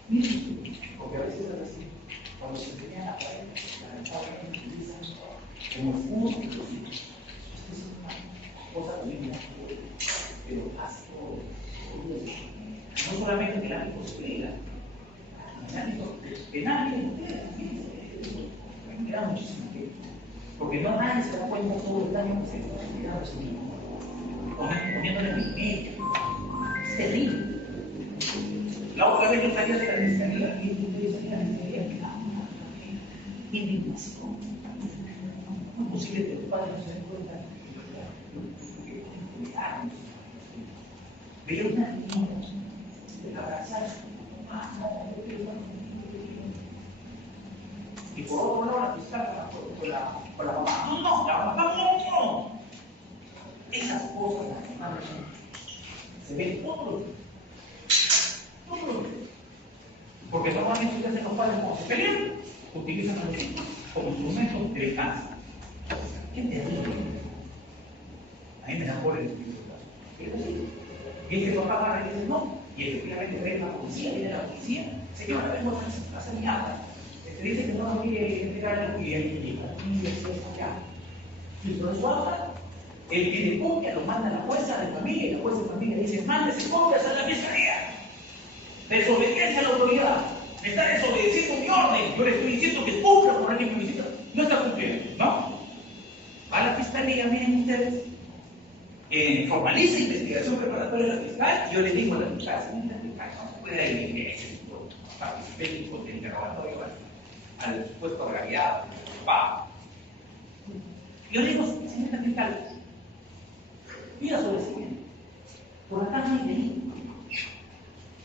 Miren, porque a veces es así, cuando se enseñan a pared, lamentablemente utilizan como escudos y cositas. Es una cosa también, pero hace todo. No solamente en el ámbito civil, en el ámbito penal, me da muchísimo tiempo. Porque no nadie se da cuenta de todo el daño que se está generando a su hijo, poniéndole en medio. Es terrible. La otra vez yo salía de la fiscalía y yo salía de la fiscalía que indignación. No es posible que los padres no se den cuenta de años. Veía una niña de abrazar a su mamá, y por otro lado la fiscal con la mamá, no, la mamá no. Esas cosas se ven todos los días. Porque normalmente ustedes hacen los padres cuando se pelean, utilizan a los hijos como instrumentos de venganza. Qué terrible. A mí me da por el espíritu de caso. Y ese papá agarra y dice no, y efectivamente viene la policía, señora, vengo a hacer mi acta. Dice que no quiere entregar y el niño es ya. Si usted su acta, el pide copia, lo manda a la jueza de familia y la jueza de familia dice, mándese copias a la fiscalía. Desobediencia a la autoridad. Me está desobedeciendo mi orden. Yo le estoy diciendo que cumpla por el que me visita. No está cumpliendo, ¿no? Va a la fiscalía, miren ustedes. Formaliza investigación preparatoria de la fiscal. Yo le digo a la fiscal, señorita fiscal, no se puede ir en ese participé en el interrogatorio al supuesto agraviado, papá. Yo le digo, señorita fiscal, mira sobre el siguiente. Por acá no hay delito.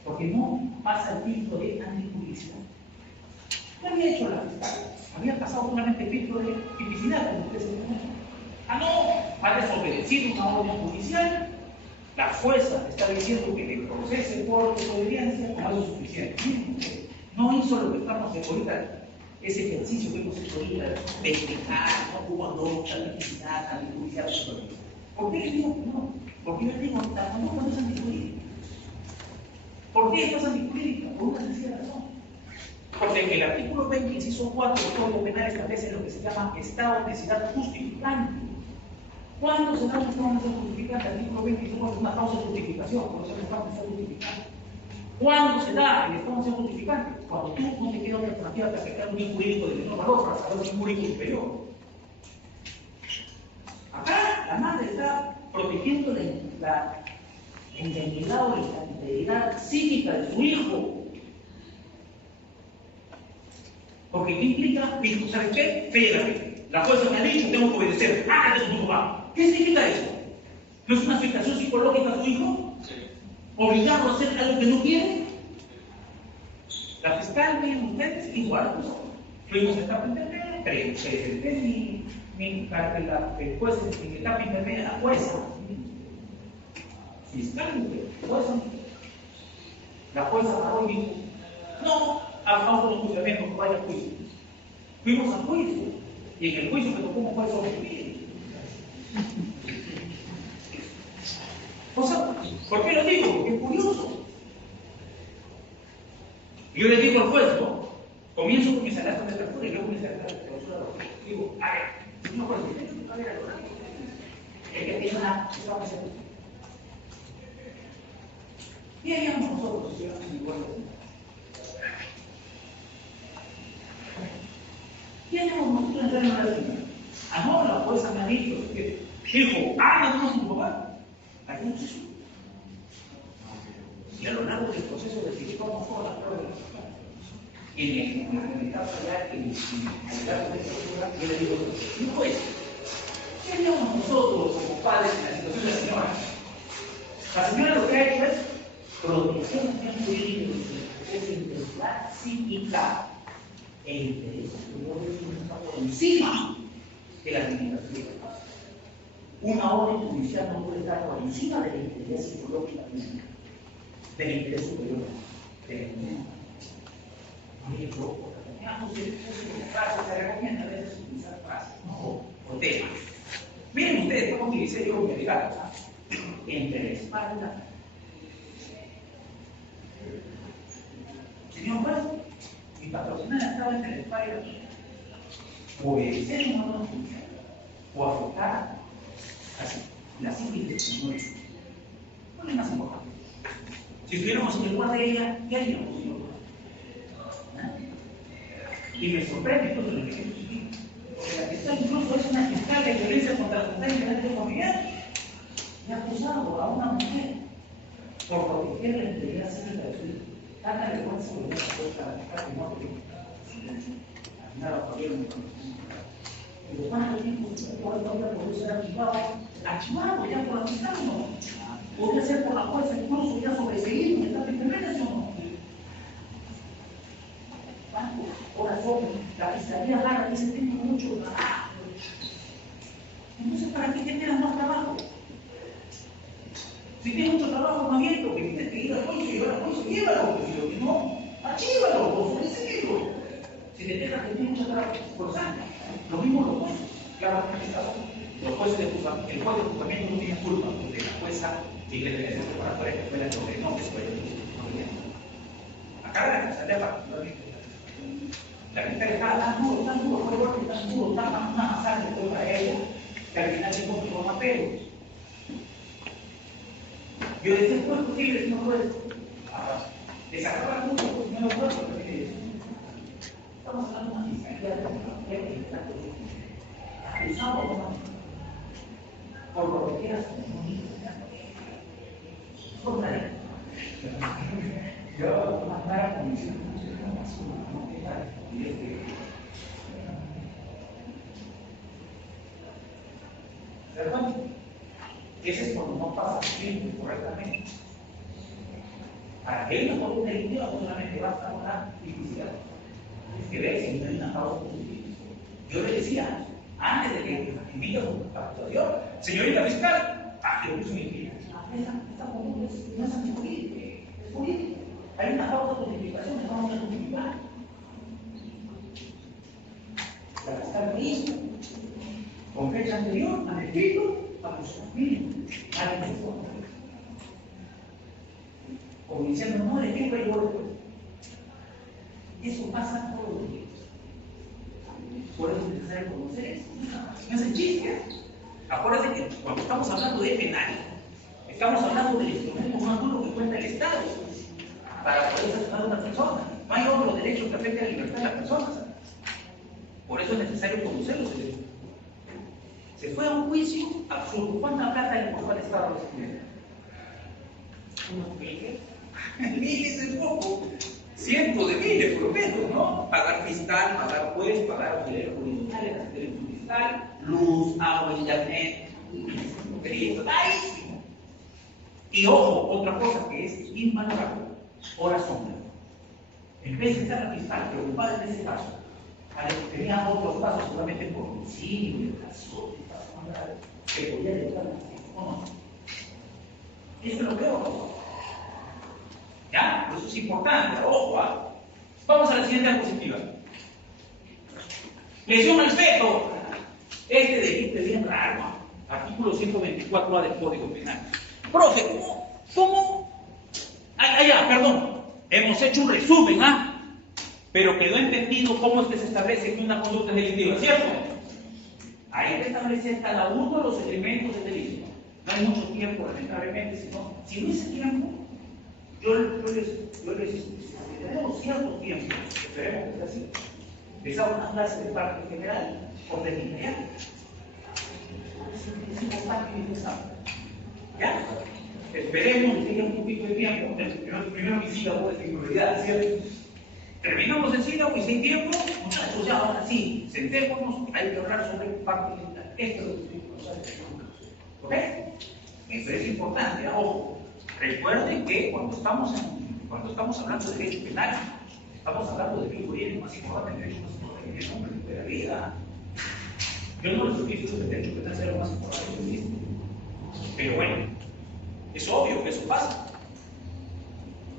Porque no pasa el filtro de antijudicial. ¿Qué había hecho la fiscal? Había pasado solamente el filtro de tipicidad, como ustedes se entienden. Ah, no, ha desobedecido una orden judicial La jueza está diciendo que le procese por desobediencia como es suficiente. No hizo lo que estamos haciendo ahorita, ese ejercicio que hemos hecho ahorita de explicar, no hubo andocha, necesidad, antijudicial, supervisión. ¿Por qué les digo que no? Porque yo les digo, tampoco no es antijurídica. ¿Por qué esto es antijurídica? Por una sencilla razón. Porque el artículo 20, inciso 4 del Código Penal establece lo que se llama estado de necesidad justificante. ¿Cuándo se da un estado de necesidad justificante? El artículo 20 inciso 4 es una causa de justificación, por eso es parte de estado justificante. ¿Cuándo se da el estado de necesidad justificante? Cuando tú no te queda una alternativa para aplicar un bien jurídico de menor valor para saber si es jurídico superior. Acá la madre está protegiendo la integridad o la integridad psíquica de su hijo. Porque ¿qué implica? Hijo, ¿sabes qué? Fe de la fe. La fuerza me ha dicho, tengo que obedecer. Hágate con tu papá. ¿Qué significa eso? ¿No es una afectación psicológica a su hijo? Sí. ¿Obligarlo a hacer algo que no quiere? La fiscal, miren ustedes, igual. Fuimos a etapa intermedia, presenté el juez en etapa intermedia, la jueza. Fiscal, jueza. La jueza agarró y dijo, no, hagamos un juzgamiento, no vaya a juicio. Fuimos a juicio, y en el juicio me tocó un juez sobre. O sea, ¿por qué lo digo? Porque es curioso. Yo le digo al juez, ¿no? Comienzo con mis alertas de apertura y luego mis alertas de clausura. Digo, a ver, señor juez, a ver, el que tiene una ¿qué haríamos nosotros si fuéramos iguales? ¿Qué haríamos nosotros entrar en una línea? Ah, no, la jueza me ha dicho que, hijo, háganos un papá. Aquí no es eso. Y a lo largo del proceso decidimos todas las pruebas. En el caso ya, en el caso de clausura, yo le digo, no juez, ¿qué haríamos nosotros como padres en la situación de la señora? La señora lo que ha hecho es protección del bien jurídico, es integridad psíquica e interés por encima de la limitación de la paz. Una orden judicial no puede estar por encima de la integridad psicológica del interés superior de la comunidad. Se recomienda a veces utilizar frases, no, o temas. Miren ustedes cómo utilicé yo mi legal. Entre la espalda. Señor juez, mi patrocinada estaba entre la espalda y la mía. Obedecer una orden judicial o afectar así, la psiquis del señor. ¿Cuál es más importante? Si estuviéramos en el lugar de ella, ¿qué haríamos, señor juez? Y me sorprende incluso lo que quiero decir. Porque la fiscal incluso es una fiscal de violencia contra la mujer y violencia familiar. Y ha acusado a una mujer por proteger la integridad psíquica de su hijo. Tanta vergüenza que le ha puesto a la fiscal que no porque al final lo perdieron. Pero ¿cuánto tiempo todavía podría ser archivado? Archivado ya por la fiscal, ¿no? Podría ser por la jueza incluso ya sobreseído en etapa intermedia, ¿sí o no? Corazón, la fiscalía agarra y dice, tengo mucho trabajo. Entonces, ¿para qué te queda más trabajo? Si tienes mucho trabajo, más bien, lo que tienes que ir al juicio y llevar al juicio, llévalo, porque si lo que no, archívalo, por solicito. Si te dejas que tienes mucho trabajo, por sangre, lo mismo los jueces. Claro, en este caso, los jueces el juez de juzgamiento no tiene culpa, porque la jueza y le debe preparatoria que fue la que ordenó que se vaya a acá la fiscalía particularmente. La fiscalía está tan duro, fue golpe tan duro, tan masacre fue para ella, que al final se encontró con apelos. Yo decía, ¿cómo es posible si no puede? Le sacaba la culpa, pues no lo puedo, porque estamos hablando de una fiscalía que está acusado por proteger a sus niños. Contra yo más clara condición ¿verdad? Ese es cuando no pasa el tiempo correctamente. Para que él no tome una delictiva, no solamente basta con la tipicidad. Es que ve si no hay una causa positiva. Yo le decía, antes de que invite a su actuación, señorita fiscal, que lo puso mi hija. esta conducta no es antipolítica, es política. Hay una causa de justificación que vamos a justificar. La fiscal misma, con fecha anterior, han escrito a los mínimos, a la intención. Como diciendo, no le escribo y yo después. Eso pasa todos los días. Por eso es necesario conocer eso. No es el chiste. Acuérdense que cuando estamos hablando de penal, estamos hablando del instrumento más duro que cuenta el Estado para poder sancionar a una persona. No hay otro derecho que afecte a la libertad de las personas. Por eso es necesario conocer los derechos. Se fue a un juicio absurdo. ¿Cuánta plata le costó al Estado a los estudiantes? ¿Unos miles? Miles es poco. Cientos de miles, por lo menos, ¿no? Pagar fiscal, pagar juez, pagar auxiliares jurisdiccionales, asistente fiscal, luz, agua, internet, crédito, carísimo. Y ojo, otra cosa que es invalorable, hora sombra. En vez de estar la fiscal preocupada en ese caso, tenía otros casos, seguramente por homicidio, violación, que podía llegar a la justicia. No. Eso es lo peor. ¿Ya? Eso es importante, ojo, ¿ah? Vamos a la siguiente diapositiva. Lesión al feto. Este delito es bien raro, ¿ah? Artículo 124A del Código Penal. Profe, ¿cómo? Perdón. Hemos hecho un resumen, ¿ah? Pero quedó entendido cómo es que se establece que una conducta es delictiva, ¿cierto? Hay que establecer cada uno de los elementos del delito. No hay mucho tiempo, lamentablemente, si no es tiempo, yo les tenemos cierto tiempo, esperemos que sea así, les hago una clase de parte general, por definir. Es importante que empezamos. ¿Ya? Esperemos que tenga un poquito de tiempo. Primero mi sílabo de prioridad, ¿cierto? Terminamos el sílabo y sin tiempo, muchachos, ya ahora sí, sentémonos, hay que hablar sobre parte general. Esto es lo que estoy pensando. ¿Ok? Eso es importante, ojo. Recuerden que cuando estamos hablando de derecho penal, estamos hablando de que el más importante, el derecho más importante que es el hombre de la vida. Yo no les estoy diciendo que el derecho penal sea lo más importante que existe. Pero bueno, es obvio que eso pasa.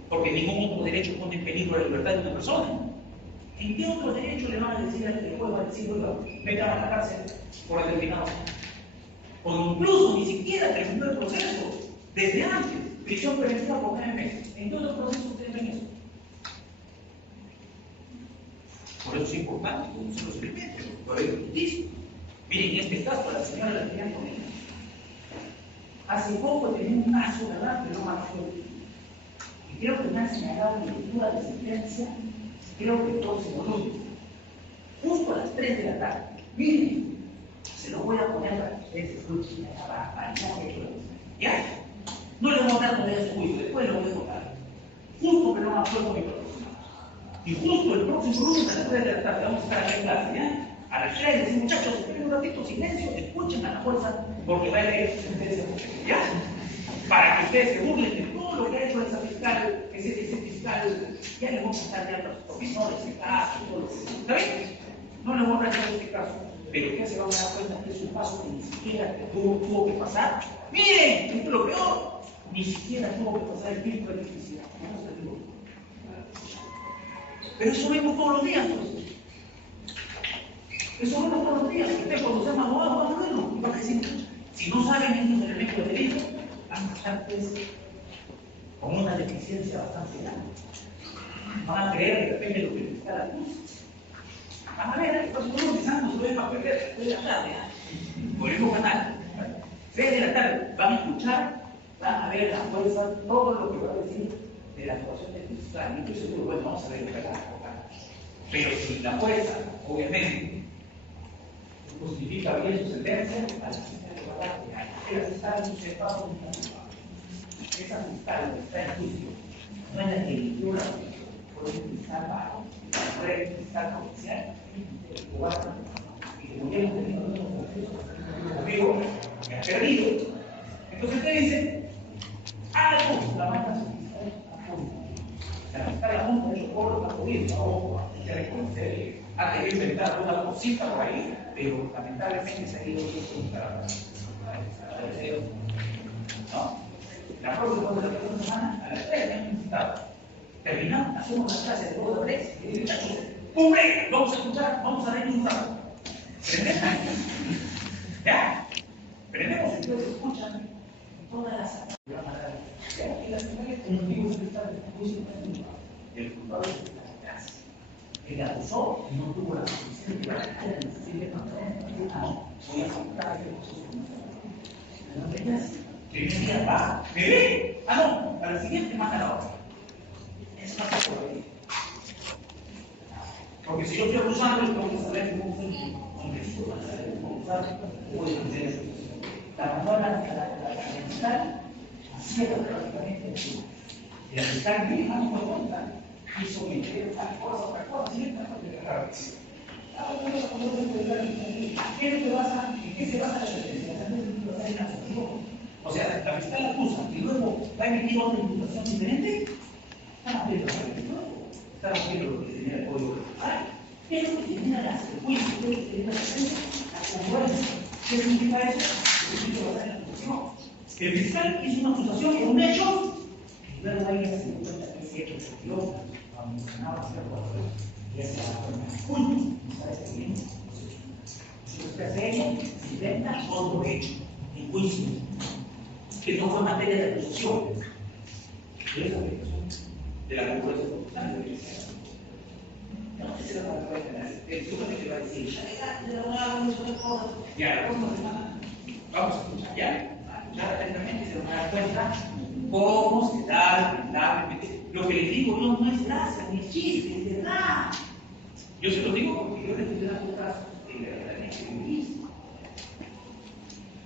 Porque ningún otro derecho pone en peligro la libertad de una persona. ¿En qué otro derecho le van a decir al juez, va a decir, oiga, venga a la cárcel por determinado? O incluso ni siquiera terminó el proceso, desde antes. Prisión preventiva por 9 meses. En todos los procesos ustedes ven eso. Por eso es importante conocer los elementos. Por eso dice. Miren, en este caso, la señora la tenía con ella. Hace poco tenía un caso, ¿verdad? Que no me acuerdo. Y creo que me han señalado en lectura de sentencia, creo que el próximo lunes, justo a las 3 de la tarde. Miren, se lo voy a poner para que ustedes escuchen la barbaridad que he hecho. ¿Ya? No le voy a dar todavía su juicio, después lo voy a contar. Justo que no me acuerdo mi próximo. Y justo el próximo lunes a las 3 de la tarde vamos a estar aquí en clase, ¿ya? A las 3 decimos, muchachos, esperen un ratito, silencio, escuchen a la fuerza, porque va a leer su sentencia, ¿ya? Para que ustedes se burlen de todo lo que ha hecho ese fiscal, ya le vamos a estar ya los profesores en caso, todo lo que sea. ¿Está bien? No le voy a dar este caso, pero que se van a dar cuenta que es un paso que ni siquiera tuvo que pasar. Miren, esto es lo peor. Ni siquiera tuvo que pasar el filtro de electricidad. Pero eso vemos todos los días, pues. Eso vemos todos los días. Usted cuando se llama abogado va a verlo. Y va a decir, si no saben estos elementos de delito, van a estar pues, con una deficiencia bastante grande. Van a creer que depende de lo que les está la luz. Van a ver, estamos empezando, se ven a perder después de la tarde, por el mismo canal. 3 de la tarde, van a escuchar, van a ver la fuerza, todo lo que va a decir de la actuación del fiscal. Y estoy seguro, bueno, vamos a ver lo que acá. Pero si la fuerza, obviamente, justifica bien su sentencia, a la fiscal le va a dar que la fiscal no se pasa un caso. Esa fiscal que está en juicio, no es la que eligió la juicio, por un fiscal bajo, fue el fiscal comercial, y como ya hemos tenido unos procesos conmigo, me ha perdido. Entonces te dicen, algo, la manda su fiscal a punto. La fiscal a punto de hecho por la jodida, ojo, hay que reconocer, ha querido inventar una cosita por ahí, pero lamentablemente se ha ido a ¿no? hacemos la clase de 2 a 3, ¡cumple! Vamos a escuchar, vamos a reír un rato. ¿Prendemos? ¿Ya? Prendemos, ustedes escuchan todas las actividades. Y las mujeres, como digo, el culpable de la clase. El acusó y no tuvo la suficiente capacidad de decirle no, voy a soltar que un día va, bebé, no, a la siguiente manda la otra. Es más por porque si yo estoy abusando, tengo que saber cómo soy hombrecito para saber cómo usar, voy a hacer eso. La mandó a la fiscal, cierra prácticamente el sur. Y la fiscal misma no me cuenta, hizo meter otra cosa, siempre de la cabeza. ¿Qué es lo que basa? ¿En qué se basa la sentencia? O sea, la fiscal la acusa y luego va a emitir otra imputación diferente. Estamos viendo lo que tenía el código procesal. ¿Qué es lo que tenía la juicio? ¿Qué es lo que tenía la congruencia? ¿Qué significa eso? Significa basar en la acusación. El fiscal hizo una acusación por un hecho y luego ahí se dio cuenta que ese hecho se dio, mencionaba cierto y ese era el culto. ¿Sabes qué bien? Si usted hace hecho, se inventa otro hecho en juicio que no fue materia de acusación. Pero esa acusación de la congruencia procesal de no sé si la palabra el que va a decir, ya, la próxima semana vamos a escuchar ya, atentamente se van a dar cuenta cómo se da lo que les digo yo no es gracia, ni es chiste, es verdad. Yo se lo digo porque yo le estoy dando casos de verdaderamente mismo.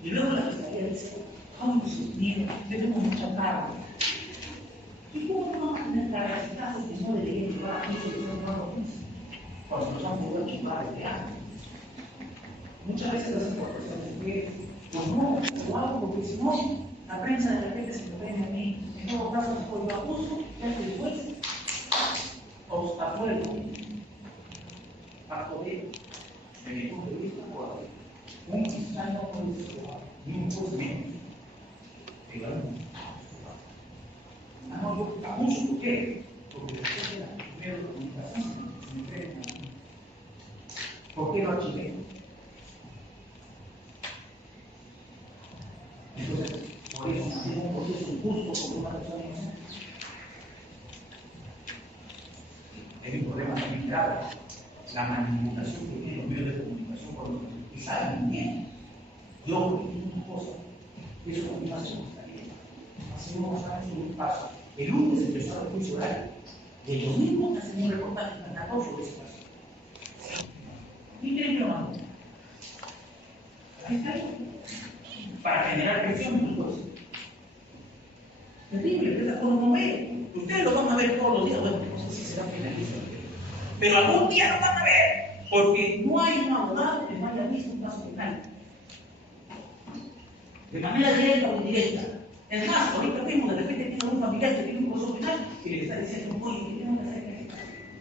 Y luego la fiscalía dice, ay, Dios mío, tenemos mucha carne. ¿Y cómo no vamos a tener capacidad de que no deberían llevar a 15 y no lo mismo? Cuando nos han podido chupar de años. Muchas veces las importaciones que, pues no, lo hago porque si no, la prensa de repente se me prende a mí. En todo caso, después yo acuso, ya que después, obstáculo a poder, desde mi punto de vista, un fiscal no puede ser ni un juez menos. Pero no, yo abuso, ¿por qué? Porque después de la primera comunicación se me entrega. ¿Por qué lo archivé? Entonces, por eso hacemos un proceso injusto con una persona inocente. Hay un problema también grave. La manipulación que tienen los medios de comunicación por los que saben bien. Yo creo una cosa, que eso también hace nuestra vida. Hace unos años un paso. El lunes empezó el juicio oral. Y ellos mismos hacen un reportaje en la causa de ese caso. ¿Quién creen que lo mandó? Ahí está. Para generar presión en los jueces. Terrible, pero esa cosa no ve. Ustedes lo van a ver todos los días. Bueno, no sé si será finalista. Pero algún día lo van a ver. Porque no hay un abogado que no haya visto un caso penal. De manera directa o indirecta. Es más, ahorita mismo de repente tiene un familiar que tiene un proceso penal y le está diciendo, oye, ¿qué tengo que hacer?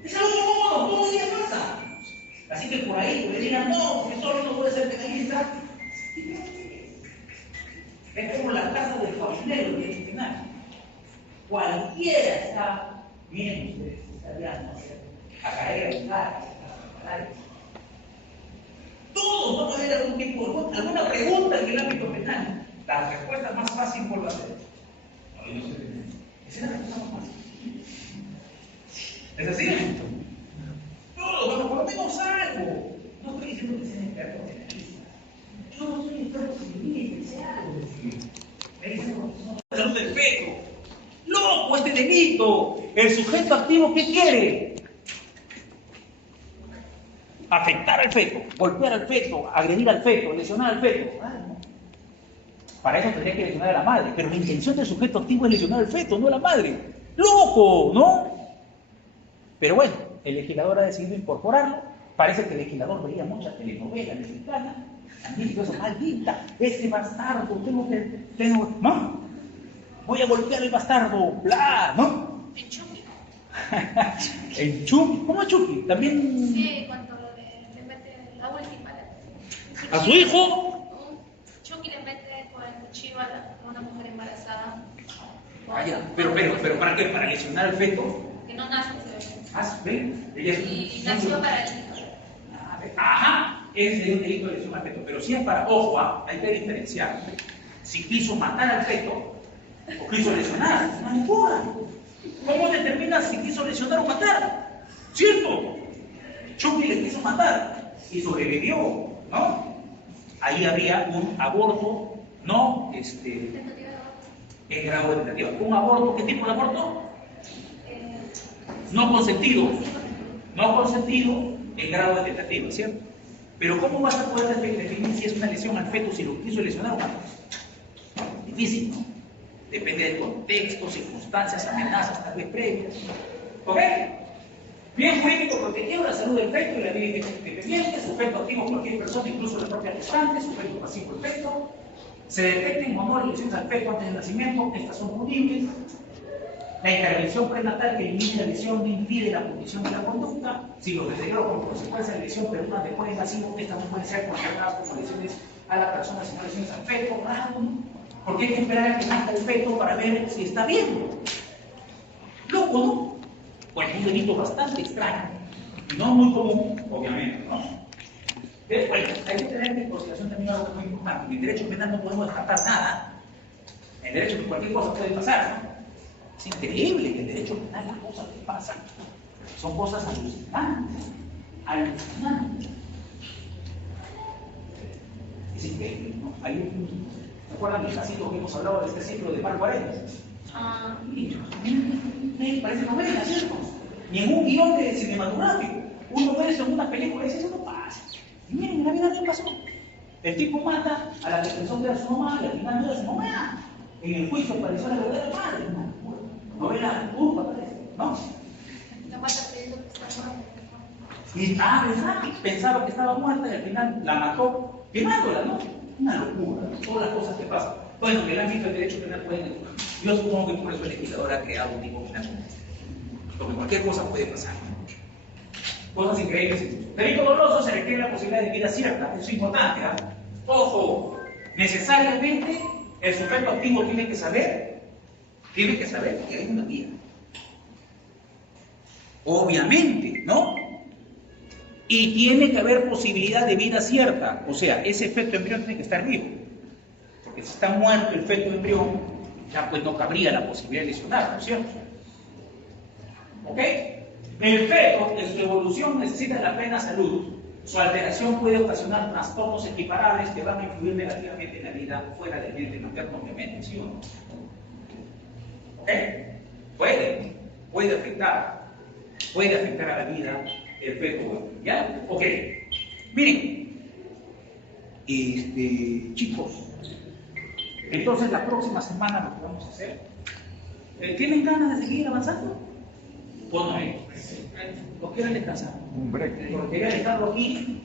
Es algo común, todos los días pasa. Así que por ahí le digan, no, porque solo no puede ser penalista. Es como la casa del familiar que es penal. Cualquiera está, miren ustedes, estarían a caer en la todos van a ver algún tipo, alguna pregunta en el ámbito penal. La respuesta más fácil, ¿cuál va a ser? No, no sé. Esa es la respuesta más fácil. ¿Es así? Todos, bueno, por lo menos algo. No estoy diciendo que sean expertos penalistas. Yo no soy experto civil, sé algo de civil. Me dicen la salud del feto. ¡Loco este delito! El sujeto activo, ¿qué quiere? Afectar al feto, golpear al feto, agredir al feto, lesionar al feto. Para eso tendría que lesionar a la madre, pero la intención del sujeto activo es lesionar al feto, no a la madre. ¡Loco! ¿No? Pero bueno, el legislador ha decidido incorporarlo. Parece que el legislador veía muchas telenovelas mexicanas. Han dicho eso, maldita, ese bastardo, ¿no? Voy a golpear al bastardo, bla, ¿no? En Chucky. ¿En Chucky? ¿Cómo es Chucky? También. Sí, cuando le mete la última. ¿A su hijo? Chucky le mete con el cuchillo a una mujer embarazada. Vaya, pero ¿para qué? ¿Para lesionar al feto? Que no nace ciudadano. Ah, ¿ven? Ella es Y nació paralítica. Ajá, es de un delito de lesión al feto. Pero si es para, ojo, hay que diferenciar. Si quiso matar al feto o quiso lesionar, es una locura. ¿Cómo determinas si quiso lesionar o matar? ¿Cierto? Chucky le quiso matar y sobrevivió, ¿no? Ahí habría un aborto, no en grado de tentativa. ¿Un aborto? ¿Qué tipo de aborto? No consentido. No consentido en grado de tentativa, ¿cierto? Pero ¿cómo vas a poder definir si es una lesión al feto si lo quiso lesionar o matar? Difícil, ¿no? Depende del contexto, circunstancias, amenazas, tal vez previas. ¿Ok? Bien jurídico protegido la salud del feto y la vida independiente, sujeto activo cualquier persona, incluso la propia gestante, sujeto pasivo el feto. Se detecten o no lesiones al feto antes del nacimiento, estas son punibles. La intervención prenatal que elimine la lesión no impide la punición de la conducta. Si los deterioro como consecuencia de la lesión perduran después del nacimiento, estas no pueden ser consideradas como lesiones a la persona, sino lesiones al feto. Porque hay que esperar a que nazca el feto para ver si está bien. Loco, ¿no? Pues un delito bastante extraño. Y no muy común, obviamente, ¿no? Bueno, hay que tener en consideración también algo muy importante. En el derecho penal no podemos descartar nada. En el derecho cualquier cosa puede pasar, ¿no? Es increíble que en el derecho penal las cosas que pasan son cosas alucinantes. Alucinantes. Es increíble, ¿no? ¿Se acuerdan del casito que hemos hablado de este ciclo de Marco Arenas? Parece novela, ¿cierto? Ni en un guión de cinematográfico. Uno ve eso en una película y dice, eso no pasa. Y miren, en la vida no pasó. El tipo mata a la que pensó que era su mamá y al final no era su mamá. En el juicio apareció la verdadera madre. Novela turca, parece, ¿no? Y ¿verdad? Pensaba que estaba muerta y al final la mató quemándola, ¿no? Una locura, todas las cosas que pasan. Bueno, en el ámbito del derecho penal pueden. Yo supongo que por eso el legislador ha creado un tipo penal. Porque cualquier cosa puede pasar. Cosas increíbles. Delito doloso se requiere la posibilidad de vida cierta. Eso es importante, ¿ah? Ojo, necesariamente el sujeto activo tiene que saber que hay una vida. Obviamente, ¿no? Y tiene que haber posibilidad de vida cierta. O sea, ese feto embrión tiene que estar vivo. Porque si está muerto el feto embrión, ya pues no cabría la posibilidad de lesionar, ¿no es cierto? ¿Ok? El feto, en su evolución, necesita la plena salud. Su alteración puede ocasionar trastornos equiparables que van a influir negativamente en la vida fuera del vientre materno, obviamente, ¿sí o no? ¿Ok? Puede afectar a la vida el feto, ¿ya? Ok. Miren, chicos, entonces la próxima semana lo que vamos a hacer, ¿tienen ganas de seguir avanzando? ¿O no? ¿O quieren descansar? Un break. Porque quería dejarlo aquí,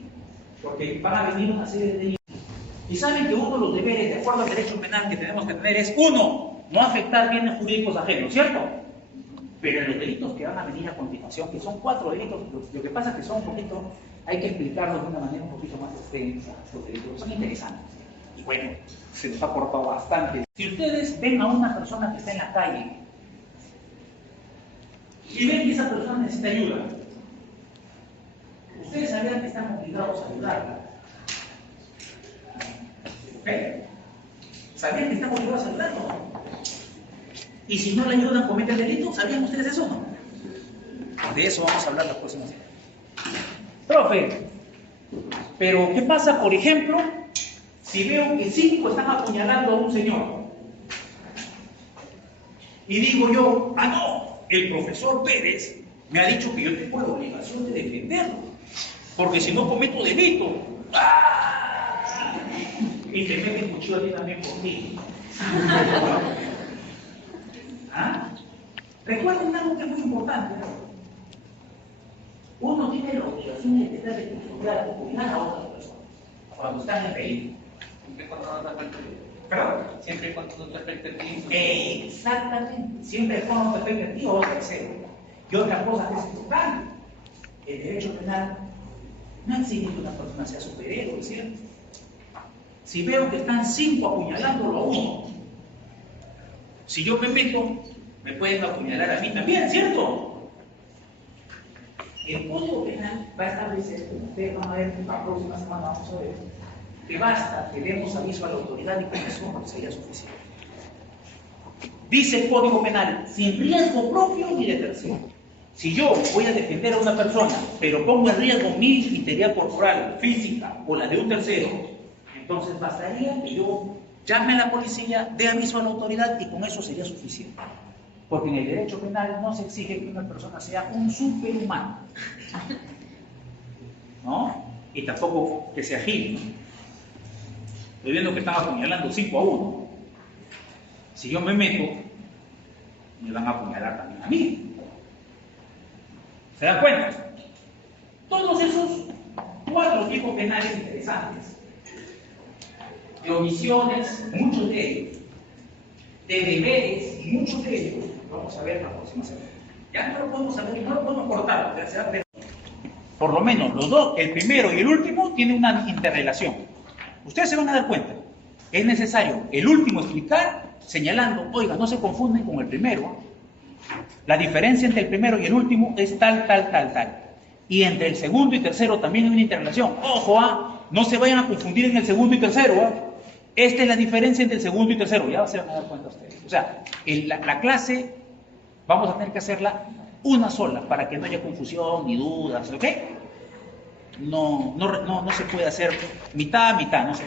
porque van a venir una serie de delitos. Y saben que uno de los deberes, de acuerdo al derecho penal que tenemos que tener, es uno, no afectar bienes jurídicos ajenos, ¿cierto? Pero en los delitos que van a venir a continuación, que son 4 delitos, lo que pasa es que son un poquito, hay que explicarlos de una manera un poquito más extensa. Los delitos son interesantes. Y bueno, se nos ha cortado bastante. Si ustedes ven a una persona que está en la calle y ven que esa persona necesita ayuda, ustedes sabían que están obligados a ayudarla. ¿Ok? ¿Sabían que están obligados a ayudarla? Y si no le ayudan, cometen delito. ¿Sabían ustedes eso o no? De eso vamos a hablar las próximas semanas. Profe, pero ¿qué pasa, por ejemplo, si veo que 5 están apuñalando a un señor? Y digo yo, no, el profesor Pérez me ha dicho que yo tengo la obligación de defenderlo, porque si no cometo delito, y te meten cuchillo a ti también por ti. Recuerden algo que es muy importante, ¿no? Uno tiene la obligación de intentar cuidar a otras personas cuando están en peligro. Siempre cuando no te afecta el peligro. ¿Perdón? Siempre cuando no te afecta el peligro. Exactamente. Siempre cuando no te afecta el peligro, tercero. Y otra cosa que es importante, el derecho penal no exige que una persona sea superhéroe, ¿cierto? Si veo que están 5 apuñalándolo a uno, si yo me meto, me pueden apuñalar a mí también, ¿cierto? El Código Penal va a establecer, como ustedes van a ver la próxima semana, vamos a ver, que basta que demos aviso a la autoridad y con eso sería suficiente. Dice el Código Penal, sin riesgo propio ni de tercero. Si yo voy a defender a una persona, pero pongo en riesgo mi integridad corporal, física o la de un tercero, entonces bastaría que yo llame a la policía, dé aviso a la autoridad y con eso sería suficiente. Porque en el derecho penal no se exige que una persona sea un superhumano, ¿no? Y tampoco que sea gil, ¿no? Estoy viendo que están apuñalando 5-1. Si yo me meto, me van a apuñalar también a mí. ¿Se dan cuenta? Todos esos 4 tipos penales interesantes, de omisiones, muchos de ellos, de deberes, muchos de ellos, vamos a ver la próxima semana. Ya no lo podemos saber, no lo podemos cortar, pero por lo menos los dos, el primero y el último, tienen una interrelación. Ustedes se van a dar cuenta, es necesario el último explicar, señalando, oiga, no se confunden con el primero. La diferencia entre el primero y el último es tal. Y entre el segundo y tercero también hay una interrelación. Ojo, no se vayan a confundir en el segundo y tercero. Esta es la diferencia entre el segundo y tercero. Ya se van a dar cuenta ustedes. O sea, la clase vamos a tener que hacerla una sola para que no haya confusión ni dudas, ¿ok? No se puede hacer mitad, no se